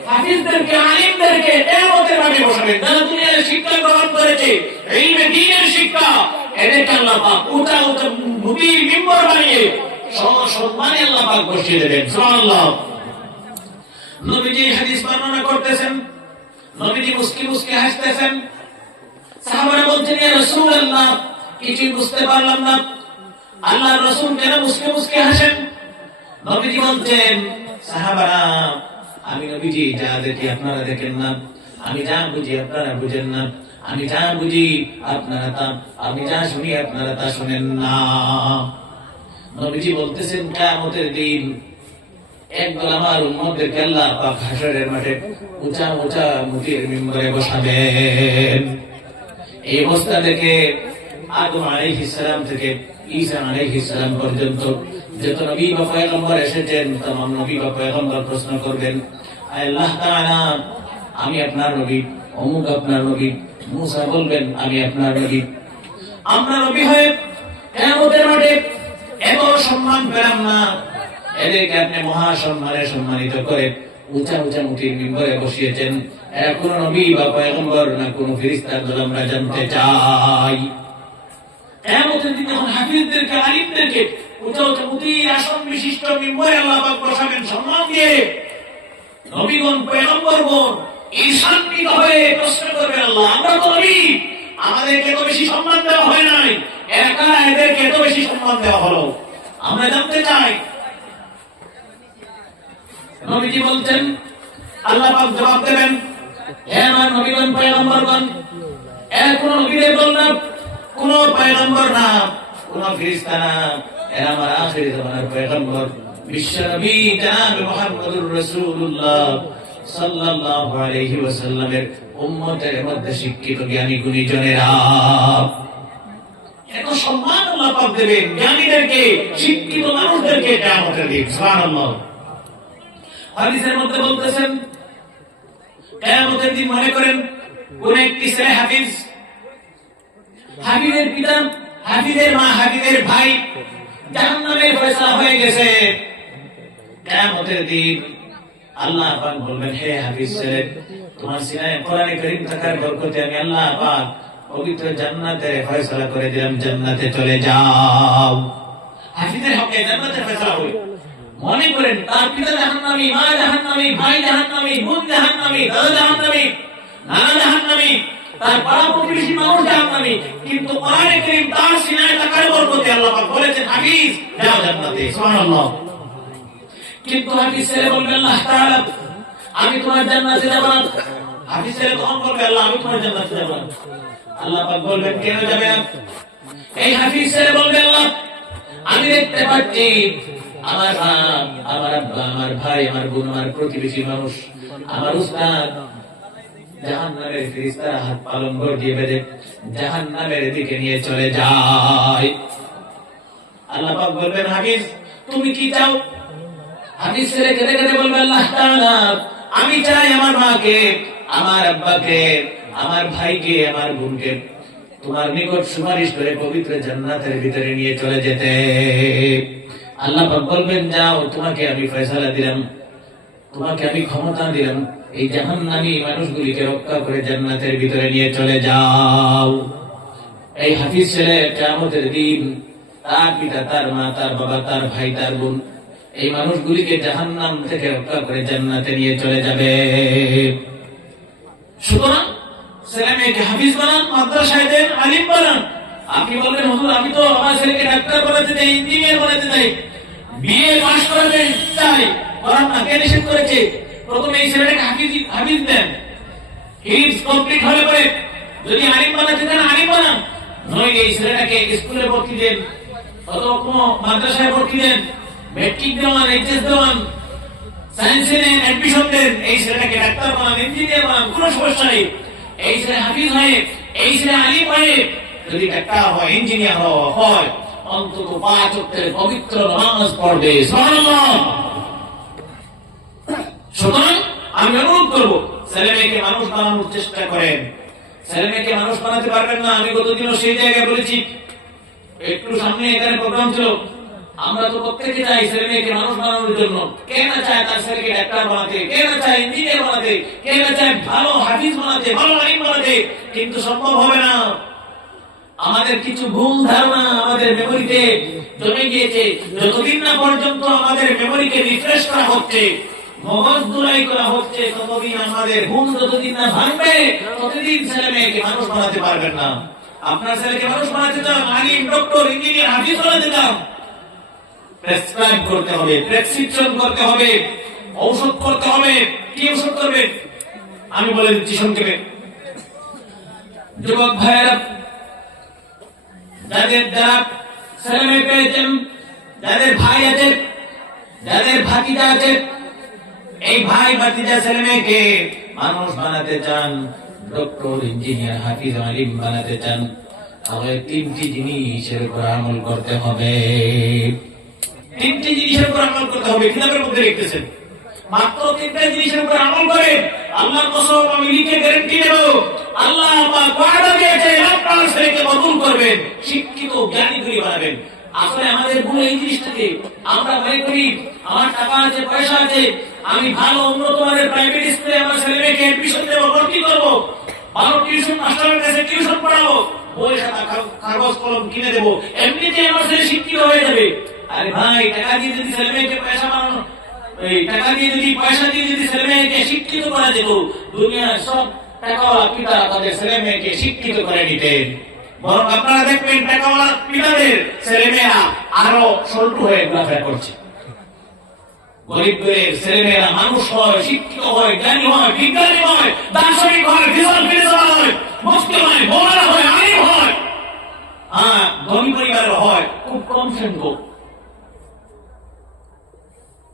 হাফিজদেরকে, আলিমদেরকে কিয়ামতের মাঠে বসাবেন। যারা দুনিয়ায় শিক্ষা গ্রহণ করেছে, ইলমে দ্বীনের শিক্ষা, এদেরকে আল্লাহ পাক উঁচা উঁচা মুটির মিম্বর বানিয়ে সম্মানে আল্লাহ পাক বসিয়ে দেবেন। সুবহানাল্লাহ। নবীজি হাদিস বর্ণনা করতেছেন, নবীজি মুস্কি মুস্কি হাসতেছেন। সাহাবারা বলছেন ইয়া রাসূলুল্লাহ কিছুই বুঝতে পারলাম না, আল্লাহর রাসূল কেন মুস্কি মুস্কি হাসেন? নবীজি বলছেন সাহাবারা আমি নবীজি যা দেখি আপনারা দেখেন না, আমি যা বুঝি আপনারা বুঝেন না, আমি যা বুঝি আপনারা তা, আমি যা শুনি আপনারা তা শুনেন না। নবীজি বলতেছেন কিয়ামতের দিন একদল আমার উম্মতদেরকে আল্লাহ পাক হাসরের মাঠে উঁচা উঁচা মুটির মিম্বরে বসাবেন। এই অবস্থা দেখে আদম আলাইহিস সালাম থেকে ঈসা আলাইহিস সালাম পর্যন্ত যত নবী বা পয়গম্বর এসেছেন तमाम নবী বা পয়গম্বর প্রশ্ন করবেন আল্লাহ তাআলা আমি আপনার নবী, অমুক আপনার নবী। মুসা বলবেন আমি আপনার নবী। আমরা নবী হয়ে কিয়ামতের মাঠে এত সম্মান পেলাম না, এদেরকে আপনি মহা সম্মানে সম্মানিত করে উঁচা উঁচা মুটির মিম্বরে বসিয়েছেন। এরা কোন নবী বা পয়গম্বর না কোন ফেরেশতার দল আমরা জানতে চাই। কিয়ামতের দিন যখন হাফিজদেরকে, আলিমদেরকে উঁচা উঁচা মুটির আসন বিশিষ্ট মিম্বরে আল্লাহ পাক বসাবেন সম্মান দিয়ে, নবীগণ পয়গম্বরগণ ঈর্ষান্বিত হয়ে প্রশ্ন করবেন আল্লাহ আমরা তো নবী, আমাদেরকে তো বেশি সম্মান দেওয়া হয় নাই, একা এদেরকে এত বেশি সম্মান দেওয়া হলো, আমরা জানতে চাই। নবীজি বলছেন আল্লাহ পাক জবাব দেবেন হে আমার নবীগণ পয়গম্বরগণ, এর কোন নবীদের দল না, কোন পয়গম্বর না, কোন ফেরেশতা না, এরা আমার আখির জামানার পয়গম্বর বিশ্ব নবী জনাব মুহাম্মদুর রাসূলুল্লাহ সাল্লাল্লাহু আলাইহি ওয়াসাল্লামের উম্মতের মধ্যে শিক্ষিত জ্ঞানী গুণীজনেরা। এত সম্মান আল্লাহ পাক দেবেন জ্ঞানীদেরকে, শিক্ষিত মানুষদেরকে কিয়ামতের দিন। সুবহানাল্লাহ। হাদিসের মধ্যে বলতেছেন কিয়ামতের দিন মনে করেন কোন একটি ছেলে হাফিজ, হাফিজের পিতা, হাফিজের মা, হাফিজের ভাই জাহান্নামের ফয়সালা হয়ে গেছে। কিয়ামতের দিন আল্লাহ পাক বলবেন হে হাফিজ ছেলে তোমার সিনায় কোরআনে কারীম থাকার বরকতে আমি আল্লাহ পাক পবিত্র জান্নাতের ফয়সালা করে দিলাম, জান্নাতে চলে যাও। হাফিজের হকে জান্নাতের ফয়সালা হবে। মনে করেন তার পিতা জাহান্নামী, মা জাহান্নামী, ভাই জাহান্নামী, বোন জাহান্নামী, দাদা জাহান্নামী, নানা জাহান্নামী, তার পাড়া প্রতিবেশী মানুষ জাহান্নামী, কিন্তু কোরআনে কারীম তার সিনায় তাকার বরকতে আল্লাহ পাক বলেছেন হাফিজ যাও জান্নাতে। সুবহানাল্লাহ। কিন্তু হাফিজ ছেলে বলবে আল্লাহ তাআলা আমি তোমার জান্নাতে যাব না। হাফিজ ছেলে তখন বলবে আল্লাহ আমি তোমার জান্নাতে যাব না। আল্লাহ পাক বলবেন কেন যাবে না? এই হাফিজ ছেলে বলবে আল্লাহ আমি দেখতে পাচ্ছি আমার মা, আমার আব্বা, আমার ভাই, আমার বোন, আমার প্রতিবেশী মানুষ, আমার উস্তাদ জাহান্নামের ফেরেশতারা হাত পালন দিয়ে বেঁধে জাহান্নামের দিকে নিয়ে চলে যায়। আল্লাহ পাক বলবেন হাফিজ তুমি কি চাও? হাফিজ ছেলে কেঁদে কেঁদে বলবে আল্লাহ তাআলা আমি চাই আমার মাকে, আমার আব্বাকে, আমার ভাইকে, আমার বোনকে তোমার নিকট সুপারিশ করে পবিত্র জান্নাতের ভিতরে নিয়ে চলে যেতে। আল্লাহ পাক বলবেন যাও তোমাকে আমি ফয়সালা দিলাম, তোমাকে আমি ক্ষমতা দিলাম, এই জাহান্নামী মানুষগুলিকে রক্ষা করে জান্নাতের ভিতরে নিয়ে চলে যাও। এই হাফিজ ছেলে কিয়ামতের দিন তার পিতা, তার মা, তার বাবা, তার ভাই, তার বোন এই মানুষগুলিকে জাহান্নাম থেকে রক্ষা করে জান্নাতে নিয়ে চলে যাবে। সুতরাং ছেলে মেয়েকে হাফিজ বানান, মাদ্রাসায় দেন, আলিম বানান। আপনি বলবেন হুজুর আমি তো আমার ছেলেকে ডাক্তার বানাতে চাই, ইঞ্জিনিয়ার বানাতে চাই, বিএ পাস করাতে চাই, কোরআন না কে নিষেধ করেছে? প্রথমে এই ছেলেটাকে হাফিজ দেন, হিফজ কমপ্লিট হলে পরে যদি আলিম বানাতে চান আলিম বানান, নইলে এই ছেলেটাকে স্কুলে ভর্তি দেন অথবা কোনো মাদ্রাসায় ভর্তি দেন, ম্যাট্রিক দেওয়ান, এইচএস দেওয়ান, সায়েন্সে নেন, অ্যাডমিশন দেন, এই ছেলেটাকে ডাক্তার বানান, ইঞ্জিনিয়ার বানান, কোনো সমস্যা নেই। এই ছেলে হাফিজ হয়ে, এই ছেলে আলিম হয়ে যদি ডাক্তার হয়, ইঞ্জিনিয়ার হয়, অন্তত 5 ওয়াক্তের পবিত্র নামাজ পড়বে। সুবহানাল্লাহ। সুতরাং আমি অনুরোধ করবো ছেলে মেয়েকে মানুষ বানানোর চেষ্টা করেন। ছেলে মেয়েকে মানুষ বানাতে পারবেন না, আমি গতদিনও সেই জায়গায় বলেছি, একটু সামনে এখানে প্রোগ্রাম ছিল, আমরা তো প্রত্যেকে চাই ছেলে মেয়েকে মানুষ বানানোর জন্য। কে না চায় তার ছেলেকে ডাক্তার বানাতে, কে না চায় ইঞ্জিনিয়ার বানাতে, কে না চায় ভালো হাফিজ বানাতে, ভালো আলিম বানাতে, কিন্তু সম্ভব হবে না। আমাদের কিছু ভুল ধারণা আমাদের মেমোরিতে জমে গিয়েছে। যতদিন না পর্যন্ত আমাদের মেমোরিকে রিফ্রেশ করা হচ্ছে, মগজ ধুলাই করা হচ্ছে, ততদিন আমাদের ঘুম যতদিন না ভাঙবে ততদিন ছেলে মেয়েকে মানুষ বানাতে পারবেন না। আপনার ছেলেকে মানুষ বানাতে চান, আলিম, ডক্টর, ইঞ্জিনিয়ার, হাফিজ বানাতে চান, প্রেসক্রাইব করতে হবে, প্রেসক্রিপশন করতে হবে, ঔষধ করতে হবে। কি ঔষধ করবে আমি বলে দিচ্ছি সংক্ষেপে। যুবক ভাইয়েরা, যাদের যারা ছেলে মেয়ে পেয়েছেন, যাদের ভাই আছে, যাদের ভাতিজা আছে, এই ভাই ভাতিজা ছেলে মেয়েকে মানুষ বানাতে চান, ডক্টর, ইঞ্জিনিয়ার, হাফিজ, আলিম বানাতে চান, তাহলে 3টি জিনিসের উপর আমল করতে হবে। 3টি জিনিসের উপর আমল করতে হবে। কিতাবের মধ্যে লিখতেছেন মাত্র 3টা জিনিসের উপর আমল করে আল্লাহর কসম আমি লিখে গ্যারান্টি দেব, আল্লাহ পাক ওয়াদা দিয়েছেন আপনার ছেলেকে কবুল করবেন, শিক্ষিত জ্ঞানী করে বানাবেন। আসলে আমাদের ভুল এই জিনিসটাকে, আমরা মনে করি আমার টাকা আছে, পয়সা আছে, আমি ভালো উন্নত মানের প্রাইভেট স্কুলে আমার ছেলে মেয়েকে এডমিশন দেবো, ভর্তি করবো, ভালো টিউশন মাস্টারের কাছে টিউশন পড়াবো, বই খাতা কাগজ কলম কিনে দেবো, এমনিতে আমার ছেলে শিক্ষিত হয়ে যাবে। আরে ভাই, টাকা দিয়ে যদি ছেলে মেয়েকে পয়সা বানানো, এই টাকা দিয়ে যদি পয়সা দিয়ে যদি ছেলে মেয়েকে শিক্ষিত করা যেত, দুনিয়ার সব টাকাওয়ালা পিতা তাদের ছেলে মেয়েকে শিক্ষিত করে নিতেন। বরং আপনারা দেখবেন টাকাওয়ালা পিতাদের ছেলে মেয়েরা আরো সল্টু হয়ে ঘোরাফেরা করছে। গরিবদের ছেলে মেয়েরা মানুষ হয়, শিক্ষিত হয়, জ্ঞানী হয়, বিজ্ঞানী হয়, দার্শনিক হয়, ফিলোসফার হয়, মুফতি হয়, মৌলানা হয়, আলিম হয়। হ্যাঁ, ধনী পরিবারের হয় খুব কম সংখ্যক।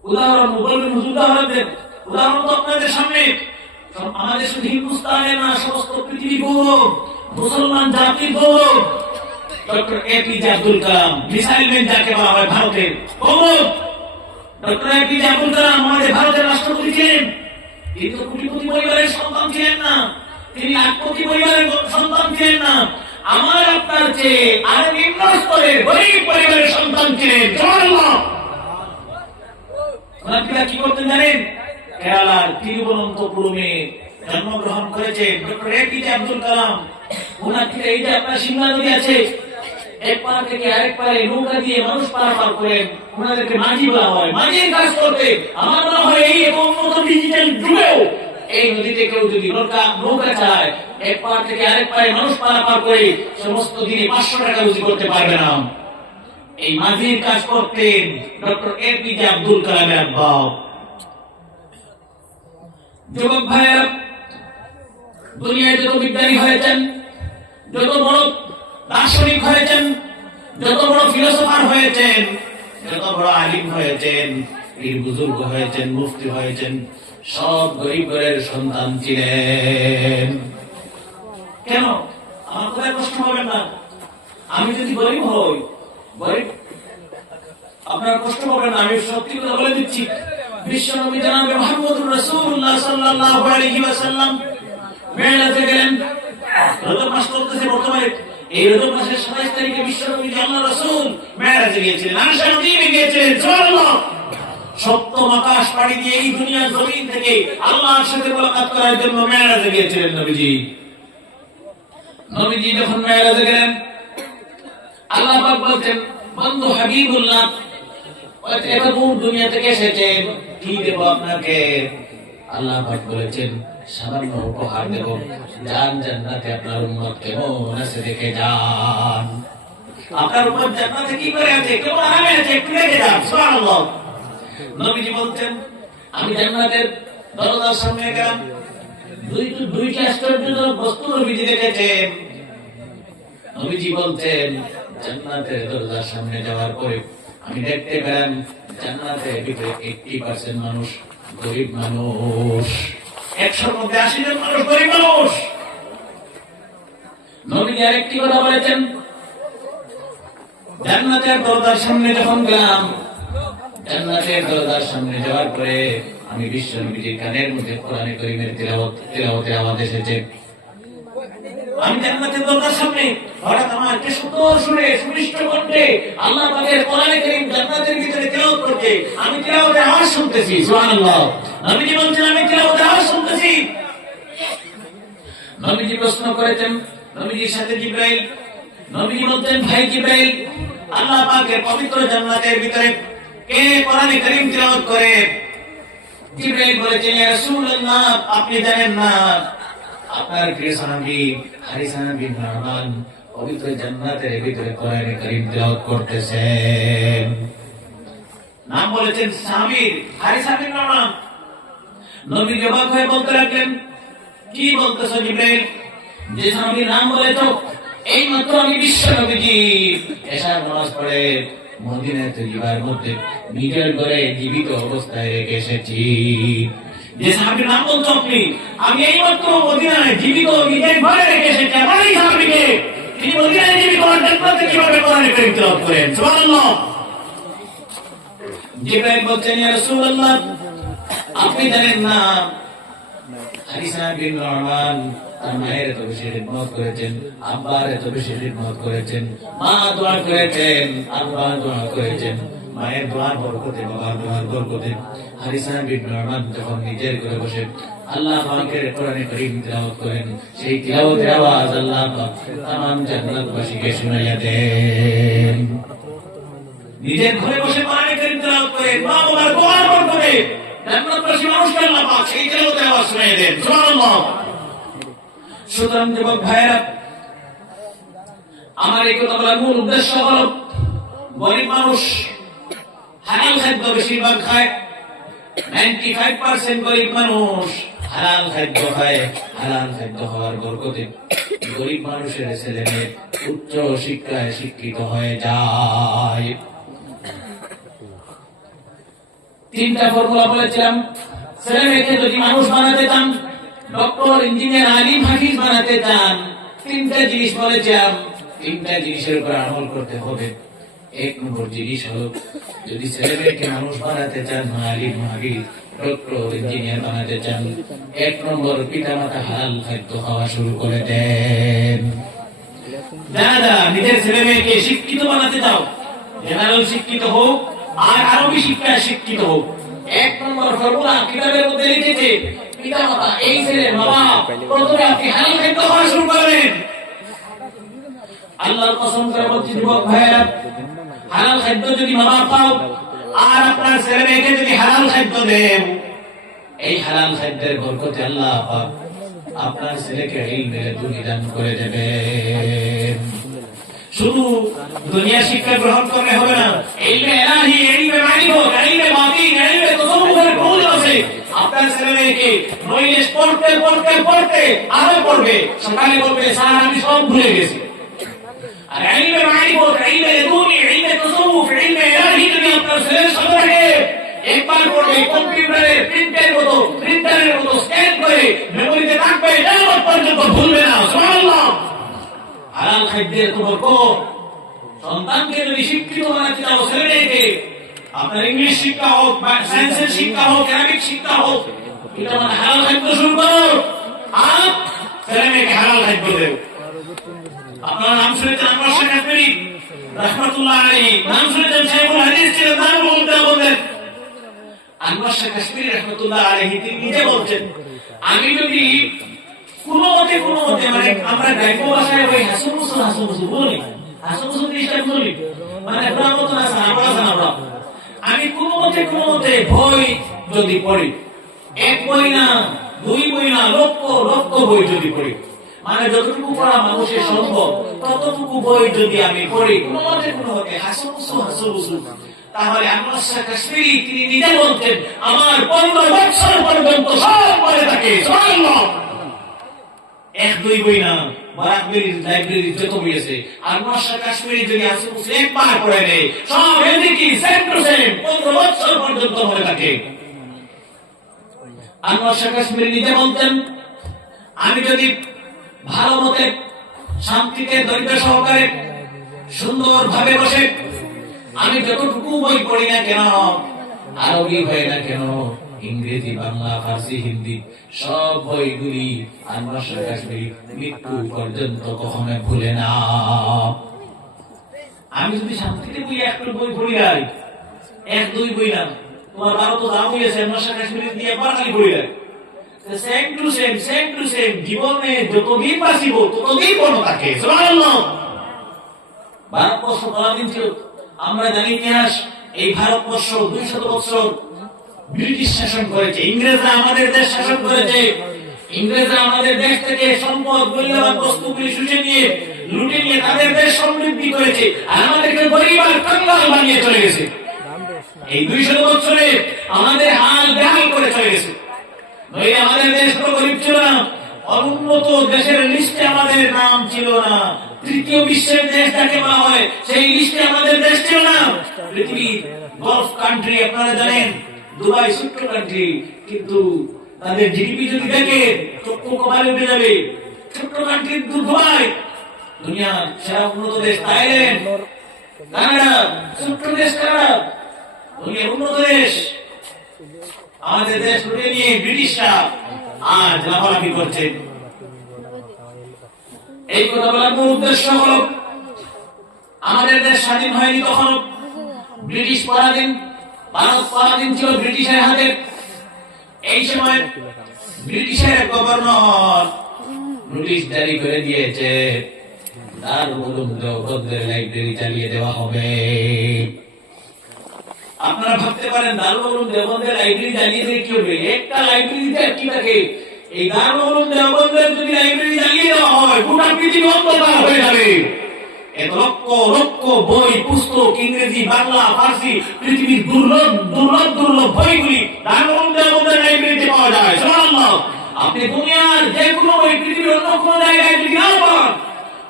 উদাহরণ বলবেন হুজুর, উদাহরণ দেন। উদাহরণ তো আপনাদের সামনে, আমাদের শুধু হিন্দুস্তানের না, সমস্ত পৃথিবী গৌরব, মুসলমান জাতির গৌরব। Doctor APJ Abdul Kalam, missile man যাকে বলা হয় ভারতের গৌরব। ডক্টর এপিজে আব্দুল কালাম আমাদের ভারতের রাষ্ট্রপতি ছিলেন, কিন্তু কোটিপতি পরিবারের সন্তান ছিলেন না, তিনি লাখপতি পরিবারের সন্তান ছিলেন না, আমার আপনার চেয়ে আরো নিম্ন স্তরের গরিব পরিবারের সন্তান ছিলেন। ওনারা কি করতেন জানেন? কেরালার তিরুবনন্তপুরমে জন্মগ্রহণ করেছে ডক্টর এপিজে আব্দুল কালাম। ওনার এই যে আপনার সিমলা নদী আছে, এক পার থেকে আরেক পারে নৌকা দিয়ে মানুষ পারাপার করেন, ওনাদেরকে মাঝি বলা হয়। মাঝির কাজ করতে আমার মনে হয় এই উন্নত ডিজিটাল যুগেও এই নদীতে কেউ যদি নৌকা চালায়, এক পার থেকে আরেক পারে মানুষ পারাপার করে সমস্ত দিনে 500 টাকা রুজি করতে পারবে না। এই মাঝির কাজ করতেন ডক্টর এপিজে আব্দুল কালামের আব্বা। যুবক ভাইয়েরা, দুনিয়ায় যত বিজ্ঞানী হয়েছেন, যত বড় দার্শনিক হয়েছেন, যত বড় ফিলোসফার হয়েছেন, যত বড় আলিম হয়েছেন, পীর বুজুর্গ হয়েছেন, মুফতি হয়েছেন, সব গরিব ঘরের সন্তান ছিলেন। কেন? আমার কোথায় প্রশ্ন হবে না? আমি যদি গরিব হই, গরিব আপনার কষ্ট পাবেন না, আমি সত্যি কথা বলে দিচ্ছি। বিশ্বনবী জনাবে মুহাম্মদুর রাসূলুল্লাহ সাল্লাল্লাহু আলাইহি ওয়াসাল্লাম মেরাজে গেলেন। রজব মাস চলতেছে বর্তমানে। এই রজব মাসের 27 তারিখে বিশ্বনবী আল্লাহর রাসূল মেরাজে গিয়েছিলেন, আরশে নদীমে গিয়েছিলেন। সুবহানাল্লাহ। সপ্তম আকাশ পাড়ি দিয়ে এই দুনিয়ার জমিন থেকে আল্লাহর সাথে মুলাকাত করার জন্য মেরাজে গিয়েছিলেন নবীজি। নবীজি যখন মেরাজে গেলেন, আল্লাহ পাক বলতেন, বন্ধু হাবিবুল্লাহ এত দূর দুনিয়া থেকে এসেছেন, কি দেব আপনাকে? আল্লাহ পাক বলেছেন, সামান্য উপহার দেব, যান জান্নাতে আপনার উম্মত কেমন আছে দেখে যান। আপনার উম্মত জান্নাতে কি করে আছে, কেমন আরামে আছে, একটু দেখে যান। সুবহানাল্লাহ। নবীজি বলতেন, আমি জান্নাতের দরজার সামনে গেলাম, দুইটি আশ্চর্যজনক বস্তু নবীজি দেখেছেন। নবীজি বলতেন, জান্নাতের দরজার সামনে যাওয়ার পরে আমি দেখতে পেলাম জান্নাতের ভিতরে 80% মানুষ গরিব মানুষ, 100-র মধ্যে 80 জন মানুষ গরিব মানুষ। নবীজি আরেকটি কথা বলেছেন, জান্নাতের দরজার সামনে যখন গেলাম, জান্নাতের দরজার সামনে যাওয়ার পরে আমি বিশ্ব নবীজির কানের মধ্যে কোরআনে কারীমের তিলাওয়াতের আওয়াজ এসেছে। আমি জান্নাতের দরজার সামনে হঠাৎ আমার কে সুন্দর সুরে সুমিষ্ট কণ্ঠে আল্লাহ পাকের কোরআনে কারীম জান্নাতের ভিতরে তিলাওয়াত করছে, আমি তিলাওয়াতের আওয়াজ শুনতেছি। সুবহানাল্লাহ। নবীজি বলছেন, আমি তিলাওয়াতের আওয়াজ শুনতেছি। নবীজি প্রশ্ন করেছেন, নবীজির সাথে জিবরাইল। নবীজি বলতেন, ভাই জিবরাইল, আল্লাহ পাকের পবিত্র জান্নাতের ভিতরে কে কোরআনে কারীম তিলাওয়াত করে? জিবরাইল বলেছেন, ইয়া রাসূলুল্লাহ, আপনি জানেন না, আপনার প্রিয় সাহাবী হারিসা বিন নু'মান পবিত্র জান্নাতের ভিতরে কোরআনে কারীম তিলাওয়াত করতেছেন। নাম বলেছেন সাহাবী হারিসা বিন নু'মান। নবী জবাব হয়ে বলতে লাগলেন, কি বলতেছো জিবরাইল? যে সাহাবীর নাম বলেছো, এই মাত্র আমি বিশ্ব নবীজি এশার নামাজ পড়ে মদিনা তৈয়বার মধ্যে নিজের ঘরে জীবিত অবস্থায় রেখে এসেছি। যে সাহাবীর নাম বলছো আপনি, আমি এই মাত্র মদিনায় জীবিত নিজের ঘরে রেখে এসেছি। আমার এই সাহাবীকে তিনি মদিনায় জীবিত জান্নাতে কিভাবে কোরআনে কারীম তিলাওয়াত করেন? সুবহানাল্লাহ। জিবরাইল বলছেন, ইয়া রাসূলুল্লাহ, আপনি জানেন না, হারিসা বিন নু'মান তার মায়ের এত বেশি খিদমত করেছেন, আব্বার এত বেশি খিদমত করেছেন, মা দোয়া করেছেন, আব্বা দোয়া করেছেন, মায়ের দোয়ার বরকতে, বাবার দোয়ার বরকতে হারিসা বিন নু'মান যখন নিজের ঘরে বসে আল্লাহ পাকের কোরআনে কারীম তিলাওয়াত করেন, সেই তিলাওয়াতের আওয়াজ আল্লাহ পাক तमाम জান্নাতবাসীকে শুনাইয়া দেন। নিজের ঘরে বসে কোরআনে কারীম তিলাওয়াত করেন, মা বাবার দোয়ার বরকতে জান্নাতবাসী মানুষকে আল্লাহ পাক সেই তিলাওয়াতের আওয়াজ শুনাইয়া দেন। সুবহানাল্লাহ। সুতরাং যুবক ভাইয়েরা, আমার এই কথা বলার মূল উদ্দেশ্য হল, গরিব মানুষ হালাল খাদ্য বেশিরভাগ খায়। 95% গরিব মানুষ হালাল খাদ্য খায়। হালাল খাদ্য হওয়ার বরকতে গরিব মানুষের ছেলে মেয়ে উচ্চ শিক্ষায় শিক্ষিত হয়ে যায়। 3টা ফর্মুলা বলেছিলাম, ছেলে মেয়েকে যদি মানুষ বানাতে চান, ডক্টর, ইঞ্জিনিয়ার, আলিম, হাফিজ বানাতে চান, 3টা জিনিস বলেছিলাম। 3টা জিনিসের উপর আমল করতে হবে। 1 নম্বর জিনিস হলো, যদি ছেলে মেয়েকে মানুষ বানাতে চান, আলিম, হাফিজ, ডক্টর, ইঞ্জিনিয়ার বানাতে চান, 1 নম্বর পিতা মাতা হালাল খাদ্য খাওয়া শুরু করে দেন। যারা নিজের ছেলে মেয়েকে শিক্ষিত বানাতে চাও, জেনারেল শিক্ষিত হোক আর আরবি শিক্ষায় শিক্ষিত হোক, 1 নম্বর ফর্মুলা কিতাবের মধ্যে লিখেছে, পিতা মাতা এই ছেলের বাবা প্রথমে আপনি হালাল খাদ্য খাওয়া শুরু করবেন। আল্লাহর কসম করে বলছি যুবক ভাইয়েরা, হালাল খাদ্য যদি বাবা পাও আর আপনার ছেলে মেয়েকে যদি হালাল খাদ্য দেন, এই হালাল খাদ্যের বরকতে আল্লাহ পাক আপনার ছেলেকে ইলমে দুনি দান করে দেবেন। শুধু দুনিয়া শিক্ষা গ্রহণ করলে হবে না, ইলমে ইলাহি, ইলমে মারিফত, ইলমে বাতিন, ইলমে তাসাউফের প্রয়োজন আছে। আপনার ছেলে মেয়েকে নইলে পড়তে পড়তে পড়তে আরো পড়বে, সকালে বলবে স্যার আমি সব ভুলে গেছি। আর ইলমে মারিফত, ইলমে দুনি, ইলমে তাসাউফ, ইলমে ইলাহি যদি আপনার ছেলের সাথে থাকে, একবার পড়বে কম্পিউটারে প্রিন্টারের মতো স্ক্যান করে মেমোরিতে রাখবে, কিয়ামত পর্যন্ত ভুলবে না। সুবহানাল্লাহ। হালাল খাদ্যের তো বরকত। সন্তানকে যদি শিক্ষিত বানাতে চাও, ছেলেকে আপনার ইংলিশ শিক্ষা হোক বা সায়েন্সের শিক্ষা হোক, আরবিক শিক্ষা হোক, এটা মানে হালাল খাদ্য শুরু করো আর ছেলে মেয়েকে হালাল খাদ্য দেও। আপনার নাম শুনেছেন আনোয়ার শাহ কাশ্মীরি রাহমাতুল্লাহ আলাইহি, নাম শুনেছেন শাইখুল হাদিস ছিলেন, দারুল উলুম বলেন। আনোয়ার শাহ কাশ্মীরি রাহমাতুল্লাহ আলাইহি তিনি নিজে বলছেন, আমি যদি কোনো মতে মানে আমরা গ্রাম্য ভাষায় ওই হাসুন মুসুল বলি, হাসুন মুসুল জিনিসটা বলি, মানে পুরানো মতো না আমরা আমি কোনো মতে বই যদি পড়ি, এক বই না, দুই বই না, লক্ষ বই যদি পড়ি, মানে যতটুকু পড়া মানুষের সম্ভব ততটুকু বই যদি আমি পড়ি কোনো মতে হাসুন মুসুল, তাহলে আনোয়ার শাহ কাশ্মীরি তিনি নিজে বলতেন আমার 15 বছর পর্যন্ত সব পড়ে থাকে। সুবহানাল্লাহ। এক দুই বই না, বারাকবির লাইব্রেরি যত বই আছে, আনোয়ার শাহ কাশ্মীরি যদি আসে একবার পড়ে নেয় সব এদিকে সেম টু সেম 15 বছর পর্যন্ত মনে থাকে। আনোয়ার শাহ কাশ্মীরি নিজে বলতেন আমি যদি ভালো মতে শান্তিতে দরিদ্র সহকারে সুন্দর ভাবে বসে আমি যতটুকু বই পড়ি না কেন, আরবি হয় না কেন, ইংরেজি, বাংলা, ফার্সি, হিন্দি সব বইগুলি আনোয়ার শাহ কাশ্মীরি মৃত্যু পর্যন্ত কখনো ভুলে না। আমি যদি শান্তিতে বই একটু বই পড়ি যাই, এক দুই বই না, তোমার ভারত দাম হয়েছে আনোয়ার শাহ কাশ্মীরি দিয়ে বাঙালি পড়ি যায়, সেম টু সেম জীবনে যতদিন বাঁচিব ততদিন মনে থাকে। সুবহানাল্লাহ। ভারতবর্ষ কতদিন ছিল আমরা জানি ইতিহাস, এই ভারতবর্ষ 200 বছর ব্রিটিশ শাসন করেছে, ইংরেজরা আমাদের দেশ শাসন করেছে। ইংরেজরা আমাদের দেশ থেকে সম্পদ মূল্যবান বস্তুগুলি শুষে নিয়ে লুটে নিয়ে তাদের দেশ সমৃদ্ধি করেছে, আর আমাদেরকে গরিব আর কাঙ্গাল বানিয়ে চলে গেছে। এই 200 বছরে আমাদের হাল বেহাল করে চলে গেছে। নইলে আমাদের দেশ কোনো গরিব ছিল না, অনুন্নত দেশের লিস্টে আমাদের নাম ছিল না, তৃতীয় বিশ্বের দেশ যাকে বলা হয় সেই লিস্টে আমাদের দেশ ছিল না। পৃথিবীর গলফ কান্ট্রি আপনারা জানেন, দুবাই ছোট্ট কান্ট্রি, কিন্তু তাদের জিডিপি যদি দেখে চক্ষু কপালে উঠে যাবে। ছোট্ট কান্ট্রি দুবাই, দুনিয়ার সেরা উন্নত দেশ থাইল্যান্ড, কানাডা, ছোট্ট দেশ কানাডা, দুনিয়ার উন্নত দেশ। আমাদের দেশ লুটে নিয়ে ব্রিটিশরা আজ লাফালাফি করছে। এই কথা বলার মূল উদ্দেশ্য হল আমাদের দেশ স্বাধীন হয়নি তখন, ব্রিটিশ পরাধীন, ভারত পরাধীন ছিল ব্রিটিশের হাতে। এই সময় ব্রিটিশের গভর্নর নোটিশ জারি করে দিয়েছে দারুল উলুম দেওবন্দের লাইব্রেরি চালিয়ে দেওয়া হবে। আপনারা ভাবতে পারেন দারুল উলুম দেওবন্দের লাইব্রেরি চালিয়ে দিয়ে কি হবে? একটা লাইব্রেরিতে কি থাকে? এই দারুল উলুম দেওবন্দের যদি লাইব্রেরি চালিয়ে দেওয়া হয় গোটা পৃথিবী অন্ধকার হয়ে যাবে। এত লক্ষ বই পুস্তক, ইংরেজি, বাংলা, ফার্সি, পৃথিবীর দুর্লভ বইগুলি দারুল উলুম দেওবন্দের লাইব্রেরিতে পাওয়া যায়। সুবহানাল্লাহ। আপনি দুনিয়ার যে কোনো বই পৃথিবীর অন্য কোনো জায়গায় যদি না পান,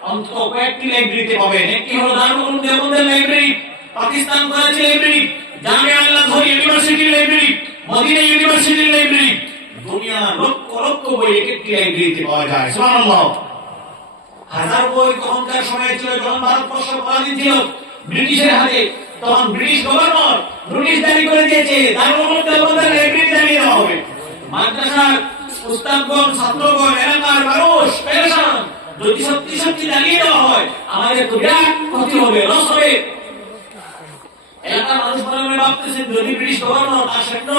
অন্তত কয়েকটি লাইব্রেরিতে পাবেন। একটি হলো দারুল উলুম দেওবন্দের library, Pakistan Karachi library, Jamia Al-Azhar university library, Medina university library. দুনিয়ার লক্ষ বই একটি লাইব্রেরিতে পাওয়া যায়। সুবহানাল্লাহ। হাজার বই তখনকার সময় ছিল যখন ভারতবর্ষ পরাধীন ছিল ব্রিটিশের হাতে, তখন ব্রিটিশ গভর্নর নোটিশ জারি করে দিয়েছে দারুল উলুম দেওবন্দের লাইব্রেরি চালিয়ে দেওয়া হবে। মাদ্রাসার উস্তাদগণ, ছাত্রগণ, এলাকার মানুষ পেরেশান, যদি সত্যি চালিয়ে দেওয়া হয় আমাদের তো বিরাট ক্ষতি হবে, লস হবে। এলাকার মানুষ মনে মনে ভাবতেছেন যদি ব্রিটিশ গভর্নর তার সৈন্য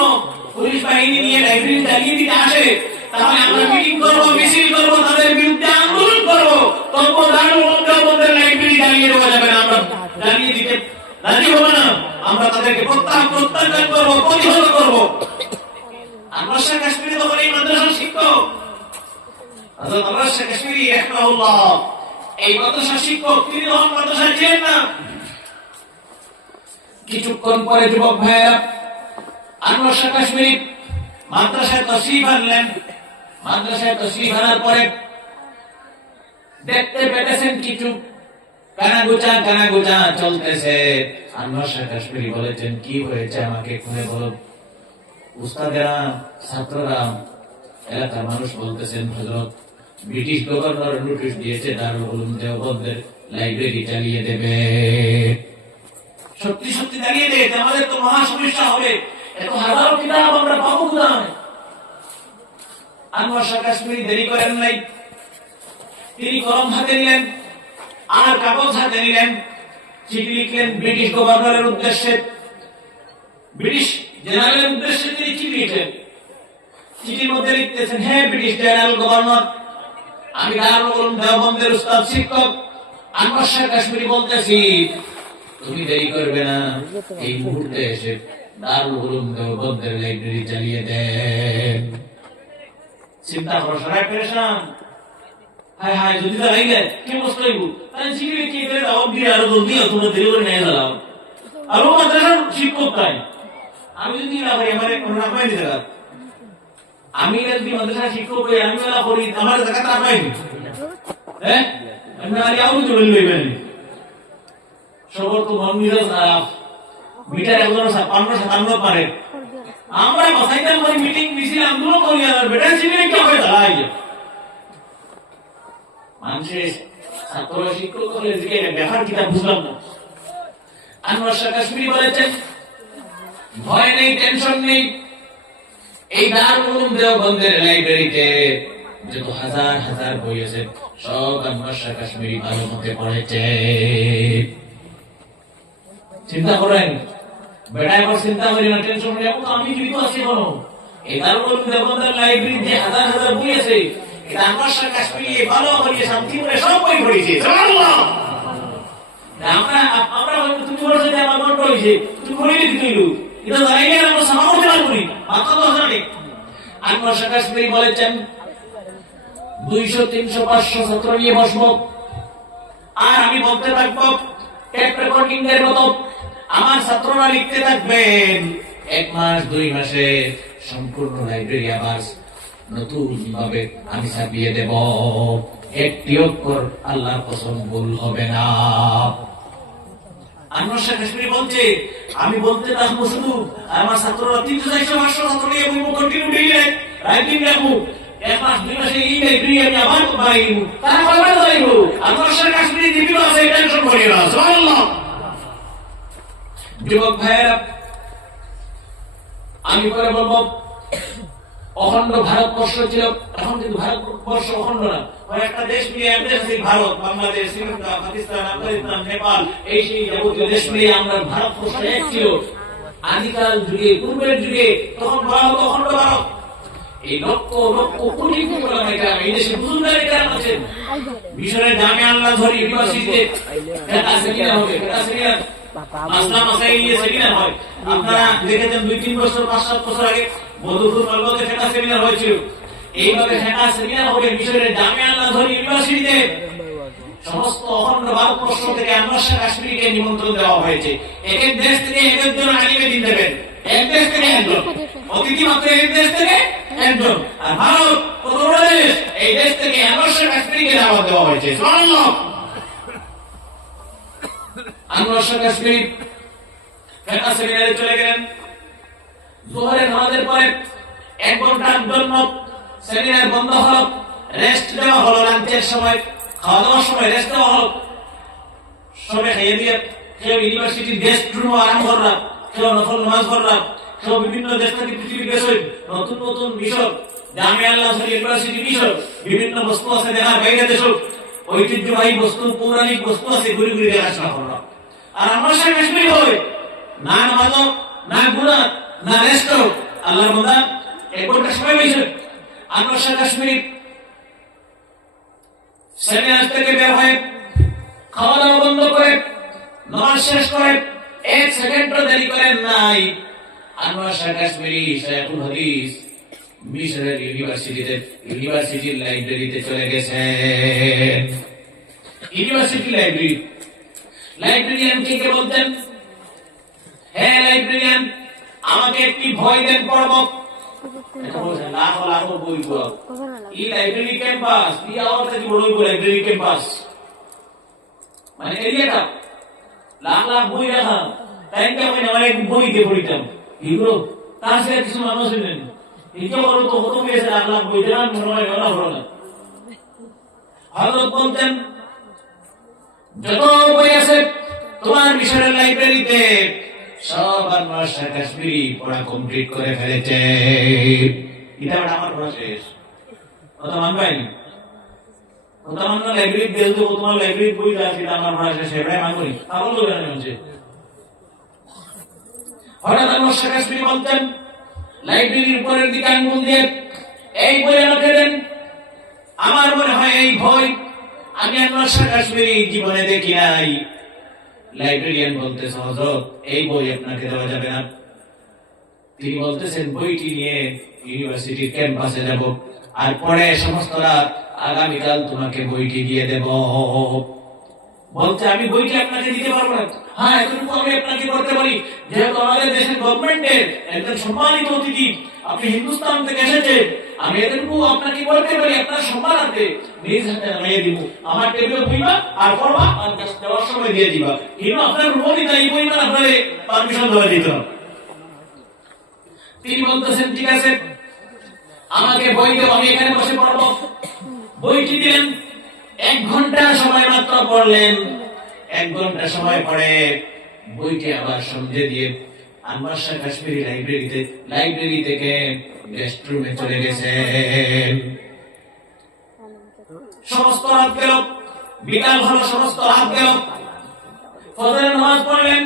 পুলিশ বাহিনী নিয়ে লাইব্রেরি চালিয়ে দিতে আসে, তাহলে আমরা মিটিং করবো, মিছিল করবো, তাদের বিরুদ্ধে আন্দোলন করবো, তবুও দারুল উলুম দেওবন্দের লাইব্রেরি জ্বালিয়ে দেওয়া যাবে না, আমরা জ্বালিয়ে দিতে রাজি হবো না। আমরা তাদেরকে প্রত্যাখ্যান করবো, প্রতিহত করবো। আনোয়ার শাহ কাশ্মীরি তখন এই মাদ্রাসার শিক্ষক, হযরত আনোয়ার শাহ কাশ্মীরি রাহিমাহুল্লাহ এই মাদ্রাসার শিক্ষক, তিনি তখন মাদ্রাসায় ছিলেন না। কিছুক্ষণ পরে যুবক ভাইয়েরা আনোয়ার শাহ কাশ্মীরি মাদ্রাসায় তশরিফ আনলেন। মাদ্রাসায় তশরিফ আনার পরে দেখতে পেতেছেন কিছু কানাগুচা চলতেছে। আনোয়ার শাহ কাশ্মীরি বলেছেন, কি হয়েছে আমাকে খুলে বলো। উস্তাদেরা, ছাত্ররা, এলাকার মানুষ বলতেছেন, হযরত ব্রিটিশ গভর্নর নোটিশ দিয়েছে দারুল উলুম দেওবন্দের লাইব্রেরি চালিয়ে দেবে। সত্যি সত্যি চালিয়ে দেবে, আমাদের তো মহা সমস্যা হবে, এত হাজারো কিতাব আমরা পাবো কোথায়? আনোয়ার শাহ কাশ্মীরি দেরি করেন নাই, তিনি কলম হাতে নিলেন আর কাগজ হাতে নিলেন, চিঠি লিখলেন ব্রিটিশ গভর্নরের উদ্দেশ্যে, ব্রিটিশ জেনারেলের উদ্দেশ্যে তিনি চিঠি লিখলেন। চিঠির মধ্যে লিখতেছেন, হে ব্রিটিশ জেনারেল গভর্নর, আমি দারুল উলুম দেওবন্দের উস্তাদ শিক্ষক আনোয়ার শাহ কাশ্মীরি বলতেছি, তুমি দেরি করবে না, এই মুহূর্তে এসে দারুল উলুম দেওবন্দের লাইব্রেরি চালিয়ে দেন। চিন্তা করো, সবাই পেরেশান। হায় হায়, যদি চালাইলে কি অবস্থা হইব? তাই চিঠি লিখে দিয়ে দাও, দিয়ে আরো জলদি তোমরা দেরি করে নিয়ে যাও। আর ও মাদ্রাসার শিক্ষক, তাই আমি যদি না করি আমার কোনো রাখবাই দিতে পারি। আমি যদি মাদ্রাসার শিক্ষক হই, আমি না করি আমার জায়গাটা রাখবাই নি। হ্যাঁ, আমি আর আউট চলে লইবেন সবর তো মন মিজাজ খারাপ। মিটার একজন ৫৫-৫৭ পারে, আমরা কথাইতাম করি, মিটিং মিছিল আন্দোলন করি, আর বেটা চিনি কি হবে দাঁড়াই মানুষের ছাত্র শিক্ষক হলে দেখার কিতাব বুঝলাম না। আনোয়ার শাহ কাশ্মীরি বলেছেন, ভয় নেই, টেনশন নেই, এই দারুল উলুম দেওবন্দের লাইব্রেরিতে যত হাজার হাজার বই আছে সব আনোয়ার শাহ কাশ্মীরি ভালো মতে পড়েছে। চিন্তা করেন বেটা, এবার চিন্তা করি না, টেনশন নেই, আমি জীবিত আছি এখনো। এই দারুল উলুম দেওবন্দের লাইব্রেরিতে হাজার হাজার বই আছে, এটা আনোয়ার শাহ কাশ্মীরি ভালো করে শান্তি করে সব বই পড়েছে। সুবহানাল্লাহ। আমরা তুমি বলছো যে আমার মন পড়েছে, তুমি বলে দিতে তুইলু, এটা জানাইলে আমরা সামা করতে পারবো না, মাত্র 10 জানে। আনোয়ার শাহ কাশ্মীরি বলেছেন, 200, 300, 500 ছাত্র নিয়ে বসবো, আর আমি বলতে থাকবো টেপ রেকর্ডিং এর মতো, আমার ছাত্ররা লিখতে থাকবেন। 1 মাস 2 মাসে সম্পূর্ণ লাইব্রেরি আবার নতুন ভাবে আমি ছাপিয়ে দেব, একটি অক্ষর আল্লাহর কসম ভুল হবে না। আনোয়ার শাহ কাশ্মীরি বলছে, আমি বলতে থাকবো শুধু, আমার ছাত্ররা 300-400 ছাত্র নিয়ে বলবো, কন্টিনিউ ডেইলি রাইটিং রাখবো। 1 মাস 2 মাসে এই লাইব্রেরি আমি আবার বানাইবো, তারা কবে বানাইবো? আনোয়ার শাহ কাশ্মীরি জীবিত আছে, টেনশন করি না। সুবহানাল্লাহ। যুবক ভাইয়েরা, আমি পরে বলবো, অখণ্ড ভারতবর্ষ ছিল, এখন কিন্তু ভারতবর্ষ অখণ্ড না, একটা দেশ মিলিয়ে এক দেশ আছে ভারত, বাংলাদেশ, শ্রীলঙ্কা, পাকিস্তান, আফগানিস্তান, নেপাল, এই সেই যাবতীয় দেশ মিলিয়ে আমরা ভারতবর্ষ এক ছিল। আদিকাল যুগে, পূর্বের যুগে তখন বলা হতো অখণ্ড ভারত। এই লক্ষ লক্ষ কোটি কোটি এই দেশে বুজুর্গের কেরাম আছেন। মিশরের জামিয়া আল আজহার ইউনিভার্সিটিতে ফিকহ সেমিনার হবে, ফিকহ সেমিনার, মাসলা মাসাইল নিয়ে সেমিনার হয়। আপনারা দেখেছেন 2-3 বছর 5-7 বছর আগে মধুপুর কলকাতাতে ফিকহ সেমিনার হয়েছিল। এইভাবে ফিকহ সেমিনার হবে মিশরের জামিয়া আল আজহার ইউনিভার্সিটিতে। সমস্ত অখণ্ড ভারতবর্ষ থেকে আনোয়ার শাহ কাশ্মীরিকে নিমন্ত্রণ দেওয়া হয়েছে। এক এক দেশ থেকে এক একজন আলিমে দিন দেবেন, এক দেশ থেকে একজন অতিথি, মাত্র এক দেশ থেকে একজন। আর ভারত কত বড় দেশ, এই দেশ থেকে আনোয়ার শাহ কাশ্মীরিকে দাওয়াত দেওয়া হয়েছে। সুবহানাল্লাহ। আনোয়ার শাহ কাশ্মীরি ফিকহ সেমিনারে চলে গেলেন। যোহরের নামাজের পরে 1 ঘন্টার জন্য সেমিনার বন্ধ হলো, রেস্ট দেওয়া হলো। লাঞ্চের সময়, খাওয়া দাওয়ার সময় রেস্ট দেওয়া হলো। সবাই খাইয়ে দিয়ে কেউ ইউনিভার্সিটির গেস্ট রুম আরাম করলাম, কেউ নফল নামাজ পড়লাম, কেউ বিভিন্ন দেশ থেকে পৃথিবীর গেছে নতুন নতুন বিষয়, জামিয়া আল আজহার ইউনিভার্সিটি বিষয়, বিভিন্ন বস্তু আছে দেখার বাইরে দেশ, ঐতিহ্যবাহী বস্তু, পৌরাণিক বস্তু আছে, ঘুরে ঘুরে দেখাশোনা করলাম। আর আমার সাথে কাশ্মীর হয় না নামাজ, না গুনাহ, না রেস্ট, আল্লাহর বান্দা 1 ঘন্টা সময় পাইছে। আনোয়ার শাহ কাশ্মীরি সেমিনার থেকে বের হয়ে খাওয়া দাওয়া বন্ধ করে নামাজ শেষ করে 1 সেকেন্ডও দেরি করেন নাই, আনোয়ার শাহ কাশ্মীরি শায়খুল হাদিস মিশরের ইউনিভার্সিটির লাইব্রেরিতে চলে গেছেন। ইউনিভার্সিটি লাইব্রেরিয়ান কে বলতেন, হ্যাঁ লাইব্রেরিয়ান, আমাকে একটি বই দেন পড়ব। লাখো লাখো বই পড়ব, এই লাইব্রেরি ক্যাম্পাস এই আওয়াজ থেকে বড় বড় লাইব্রেরি ক্যাম্পাস মানে এরিয়াটা লাখ লাখ বই রাখা, তাই কি আমি অনেক বই দিয়ে পড়িতাম এগুলো। তার সাথে কিছু মানুষ নেন এটা বড় তো হতো পেয়েছে লাখ লাখ বই দিলাম, মনে হয় না হলো না। হযরত বলতেন যত বই আছে তোমার মিশরের লাইব্রেরিতে সব আনোয়ার শাহ কাশ্মীরি পড়া কমপ্লিট করে ফেলেছে। এটা আমার পড়া শেষ, কথা মানবেন? কথা মানবে লাইব্রেরি বেল দেবো, তোমার লাইব্রেরি বই আছে আমার পড়া শেষ, এটাই মানবনি পাগল হয়ে জানে হচ্ছে। হঠাৎ আনোয়ার শাহ কাশ্মীরি বলতেন লাইব্রেরির উপরের দিকে আঙ্গুল দিয়ে, এই বই আমাকে দেন। আমার মনে হয় এই বই আমি আনোয়ার শাহ কাশ্মীরি জীবনে দেখি নাই। লাইব্রেরিয়ান বলতেছে হযরত এই বই আপনাকে দেওয়া যাবে না। তিনি বলতেছেন বইটি নিয়ে ইউনিভার্সিটির ক্যাম্পাসে যাব, আর পরে সমস্ত রাত আগামীকাল তোমাকে বইটি দিয়ে দেব। বলছে আমি বইটি আপনাকে দিতে পারবো না। হ্যাঁ এতটুকু আমি আপনাকে করতে পারি, যেহেতু আমাদের দেশের গভর্নমেন্টের একজন সম্মানিত অতিথি, আপনি হিন্দুস্তান থেকে এসেছেন, আমি এতটুকু আপনাকে করতে পারি, আপনার সম্মানার্থে নিজ হাতে নামিয়ে দিব। আমার টেবিলে বইবা আর পড়বা আর দেওয়ার সময় দিয়ে দিবা, কিন্তু আপনার রুমনিতা এই বই মানে আপনার পারমিশন দেওয়া দিত না। তিনি বলতেছেন ঠিক আছে আমাকে বই দেব, আমি এখানে বসে পড়বো। বইটি দিলেন, 1 ঘন্টা সময় মাত্র পড়লেন। 1 ঘন্টা সময় পড়ে বইটি আবার সঙ্গে দিয়ে আনোয়ার শাহ কাশ্মীরি লাইব্রেরি থেকে গেস্ট রুমে চলে গেছেন। সমস্ত রাত গেল, বিকাল হলো, সমস্ত রাত গেল। ফজরের নামাজ পড়লেন,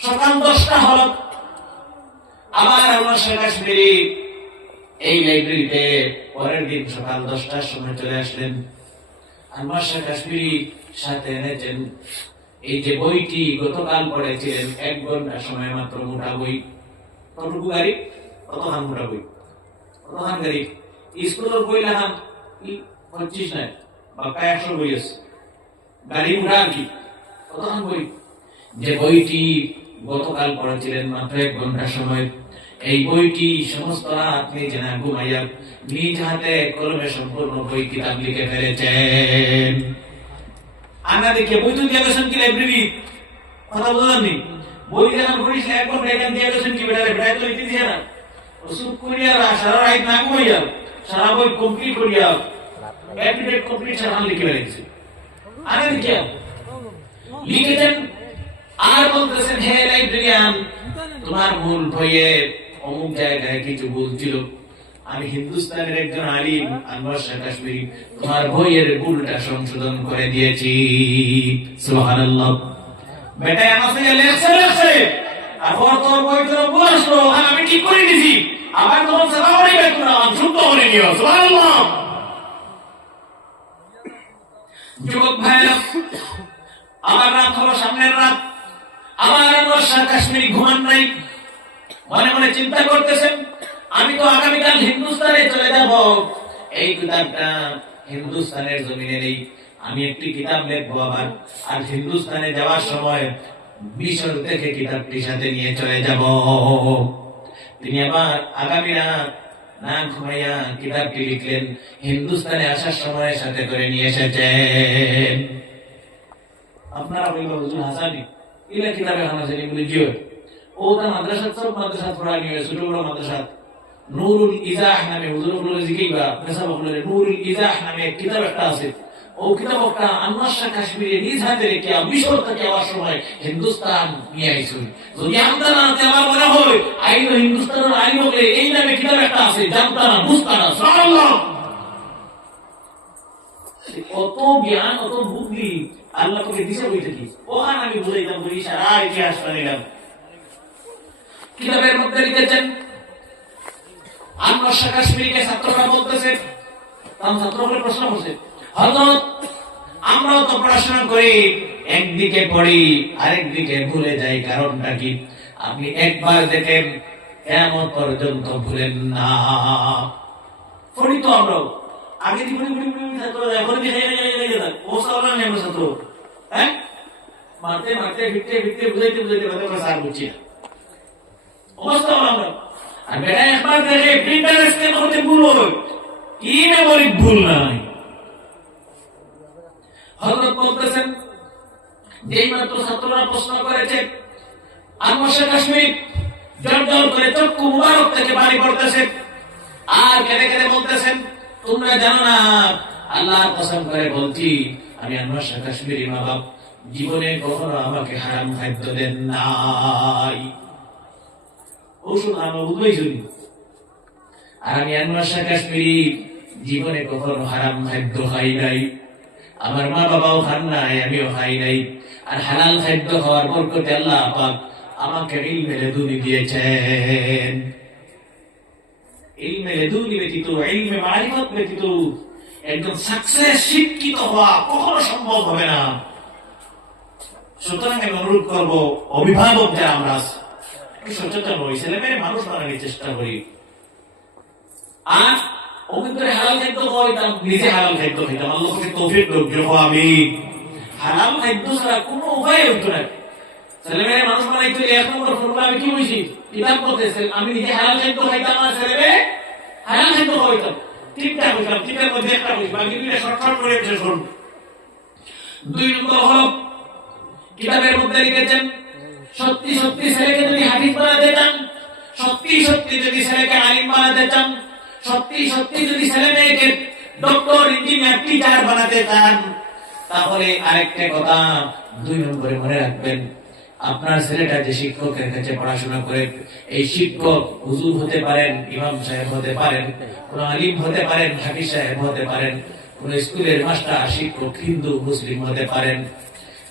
সকাল 10টা হলো। আবার আনোয়ার শাহ কাশ্মীরি এই লাইব্রেরিতে পরের দিন সকাল 10টার সময় চলে আসলেন। আনোয়ার শাহ কাশ্মীরি সাথে এনেছেন এই যে বইটি গতকাল পড়েছিলেন 1 ঘন্টা সময় মাত্র, মোটা বই। কতটুকু গাড়ি, কতখান মোটা বই, কতখান গাড়ি। স্কুলের বই লেখান 25 নাই বা 100 বই আছে, গাড়ি মোটা আর কি, কতখান বই। যে বইটি গতকাল পড়েছিলেন মাত্র 1 ঘন্টা সময়, এই বইটি সমস্ত রাত নিজে না ঘুমাইয়া নিজ হাতে কলমে সম্পূর্ণ বই কিতাব লিখে ফেলেছেন। আমরা দেখি বই তো দিয়ে গেছেন কি লাইব্রেরি, কথা বলেননি। বই যখন পড়িস 1 ঘন্টা এখান দিয়ে গেছেন কি বেটা, বেটা তো লিখতে দিয়ে না, ওসব করিয়া সারা রাত না ঘুমাইয়া সারা বই কমপ্লিট করিয়া এপ্রিডেট কমপ্লিট সারা লিখে ফেলেছে। আমরা দেখি লিখেছেন আর বলতেছেন হে লাইব্রেরিয়ান তোমার মূল বইয়ে অমুক জায়গায় কিছু ভুল ছিল, আমি হিন্দুস্তানের একজন আলিম আনোয়ার শাহ কাশ্মীরি তোমার বইয়ের ভুলটা সংশোধন করে দিয়েছি। সুবহানাল্লাহ। বেটা আমার থেকে লেখছে আর তোর বই তোর ভুল আসলো, আমি ঠিক করে দিয়েছি, আবার তোমার সেবা করে তোমরা শুদ্ধ করে নিও। সুবহানাল্লাহ। যুবক ভাইরা, আমার রাত হলো সামনের রাত, আমার আনোয়ার শাহ কাশ্মীরি ঘুমান নাই, মনে মনে চিন্তা করতেছেন আমি তো আগামীকাল হিন্দুস্তানে চলে যাব, এই কিতাবটা হিন্দুস্তানের জমিনে নেই, আমি একটি কিতাব লিখবো আবার, আর হিন্দুস্তানে যাওয়ার সময় মিশর থেকে কিতাবটি সাথে নিয়ে চলে যাব। তিনি আবার আগামী রাত না ঘুমাইয়া কিতাবটি লিখলেন, হিন্দুস্তানে আসার সময় সাথে করে নিয়ে এসেছেন। আপনারা বলবেন হুজুর হাসানি এগুলা কিতাবে হানাসেনি বলে কি হয়? ও তার মাদ্রাসা, সব মাদ্রাসা পড়া নিয়ে ছোট বড় মাদ্রাসা নুরুল ইজাহ নামে হুজুরগুলো জিকিবা পেশাবগুলো নুরুল ইজাহ নামে কিতাব একটা আছে। ও কিতাবটা আনোয়ার শাহ কাশ্মীরি নিজ হাতে রেখে মিশর থেকে আবার সময় হিন্দুস্তান নিয়ে আইসুন। যদি আমদান আনতে আমার মনে হয় আইন হিন্দুস্তানের আইন হলে এই নামে কিতাব একটা আছে, জানতা না বুঝতা না। সুবহানাল্লাহ। কত জ্ঞান, কত বুদ্ধি আল্লাহ তোকে দিছে বইতে কি ওখানে আমি বুঝাইতাম, বলি সারা ইতিহাস নিলাম। কিতাবের মধ্যে লিখেছেন আনোয়ার শাহ কাশ্মীরিকে ছাত্ররা বলতেছে, তার ছাত্র বলে প্রশ্ন করছে হযরত আমরাও তো পড়াশোনা করি, একদিকে পড়ি আরেকদিকে ভুলে যাই, কারণটা কি? আপনি একবার দেখেন কিয়ামত পর্যন্ত ভুলেন না। পড়ি তো আমরাও, আগে দি পড়ি পড়ি পড়ি থাকতো, এখন দি খাই ও সালা নেই আমরা ছাত্র, হ্যাঁ মারতে মারতে ফিরতে ফিরতে বুঝাইতে বুঝাইতে আমরা স্যার বুঝছি না অবস্থা আমরা। আর বেটা একবার দেখে প্রিন্টার স্ক্যান করতে ভুল হয়, কি মেমোরি ভুল নাই। হযরত বলতেছেন যেই মাত্র ছাত্ররা প্রশ্ন করেছে, আনোয়ার শাহ কাশ্মীরি জড়জড় করে চক্ষু মুবারক থেকে পানি পড়তেছে আর কেঁদে কেঁদে বলতেছেন, তোমরা জানো না, আল্লাহর কসম করে বলছি, আমি আনোয়ার শাহ কাশ্মীরি মা বাপ জীবনে কখনো আমাকে হারাম খাদ্য দেন নাই। ওষুধ আমরা বুঝবই শুনি। আর আমি আনোয়ার শাহ কাশ্মীরি জীবনে কখনো হারাম খাদ্য খাই নাই, আমার মা বাবাও খান নাই, আমিও খাই নাই। আর হালাল খাদ্য খাওয়ার বরকতে আল্লাহ পাক আমাকে ইলমে লেদুনি দিয়েছেন। ইলমে লেদুনি ব্যতীত, ইলমে মারিফত ব্যতীত একজন সাকসেস শিক্ষিত হওয়া কখনো সম্ভব হবে না। সুতরাং আমি অনুরোধ করবো অভিভাবক যারা আমরা একটু সচেতন হই, ছেলে মেয়ে মানুষ বানানোর চেষ্টা করি। আর অভিজ্ঞতা হালাল খাদ্য খাওয়াইতাম, নিজে হালাল খাদ্য খাইতাম, আল্লাহকে তৌফিক দাও যখন আমি হারাম খাদ্য ছাড়া কোনো উপায় হইতো না। ছেলে মেয়ে মানুষ বানাইতে এক নম্বর ফর্মুলা আমি কি বুঝি, কিতাব পড়তেছে, আমি নিজে হালাল খাদ্য খাইতাম আর ছেলে মেয়ে হালাল খাদ্য খাওয়াইতাম, তিনটা হইতাম, তিনটার মধ্যে একটা হইছি, বাকি দুইটা শর্ট শর্ট করে শেষ করুন। 2 নম্বর হলো কিতাবের মধ্যে লিখেছেন, সত্যি সত্যি ছেলেকে যদি হাফিজ বানাতে চান, সত্যি সত্যি যদি ছেলেকে আলিম বানাতে চান, সত্যি সত্যি যদি ছেলে মেয়েকে ডক্টর ইঞ্জিনিয়ার টিচার বানাতে চান, তাহলে আরেকটা কথা 2 নম্বরে মনে রাখবেন, আপনার ছেলেটা যে শিক্ষকের কাছে পড়াশোনা করে, এই শিক্ষক হুজুর হতে পারেন, ইমাম সাহেব হতে পারেন, কোন আলিম হতে পারেন, হাফিজ সাহেব হতে পারেন, কোন স্কুলের মাস্টার শিক্ষক হিন্দু মুসলিম হতে পারেন।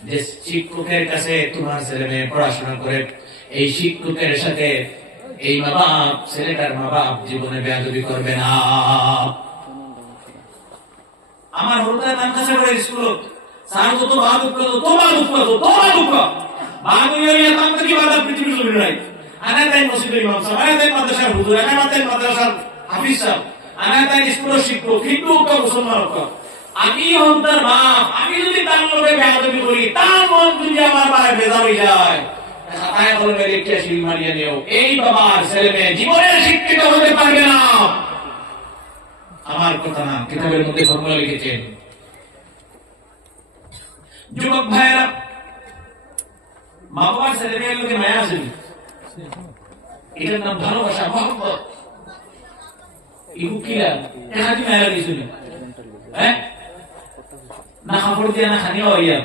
যে শিক্ষকের কাছে তোমার ছেলে মেয়ে পড়াশোনা করে, এই শিক্ষকের সাথে এই মা বাপ, ছেলেটার মা বাপ জীবনে বেয়াদবি করবে না। আমার হলুদার নাম কাছে পড়ে স্কুল স্যার তো বাহাদুর করতো, তো বাহাদুর করতো, তো বাহাদুর করতো, বাহাদুরের নাম থেকে বাধা পৃথিবীর জমি নাই। আনাতাই মসজিদের ইমাম সাহেব, আনাতাই মাদ্রাসার হুজুর, আনাতাই মাদ্রাসার হাফিজ সাহেব, আনাতাই স্কুলের শিক্ষক, হিন্দু হোক মুসলমান হোক, আমি হন তার বাপ, আমি যদি তার লোকে বেয়াদবি করি, তার মন যদি আমার বাড়ায় বেজা হয়ে যায়, খাতায় কলমে লিখে শিল মারিয়ে নিও, এই বাবার ছেলে মেয়ে জীবনে শিক্ষিত হতে পারবে না। আমার কথা না, কিতাবের মধ্যে ফর্মুলা লিখেছেন। যুবক ভাইয়েরা, মা বাবার ছেলে মেয়ের লোকে মায়া আছে, এটার নাম ভালোবাসা, মহব্বত। ইহুকিরা এখানে মায়া দিয়েছিল, হ্যাঁ না, কাপড় দিয়ে না খানিও হইয়া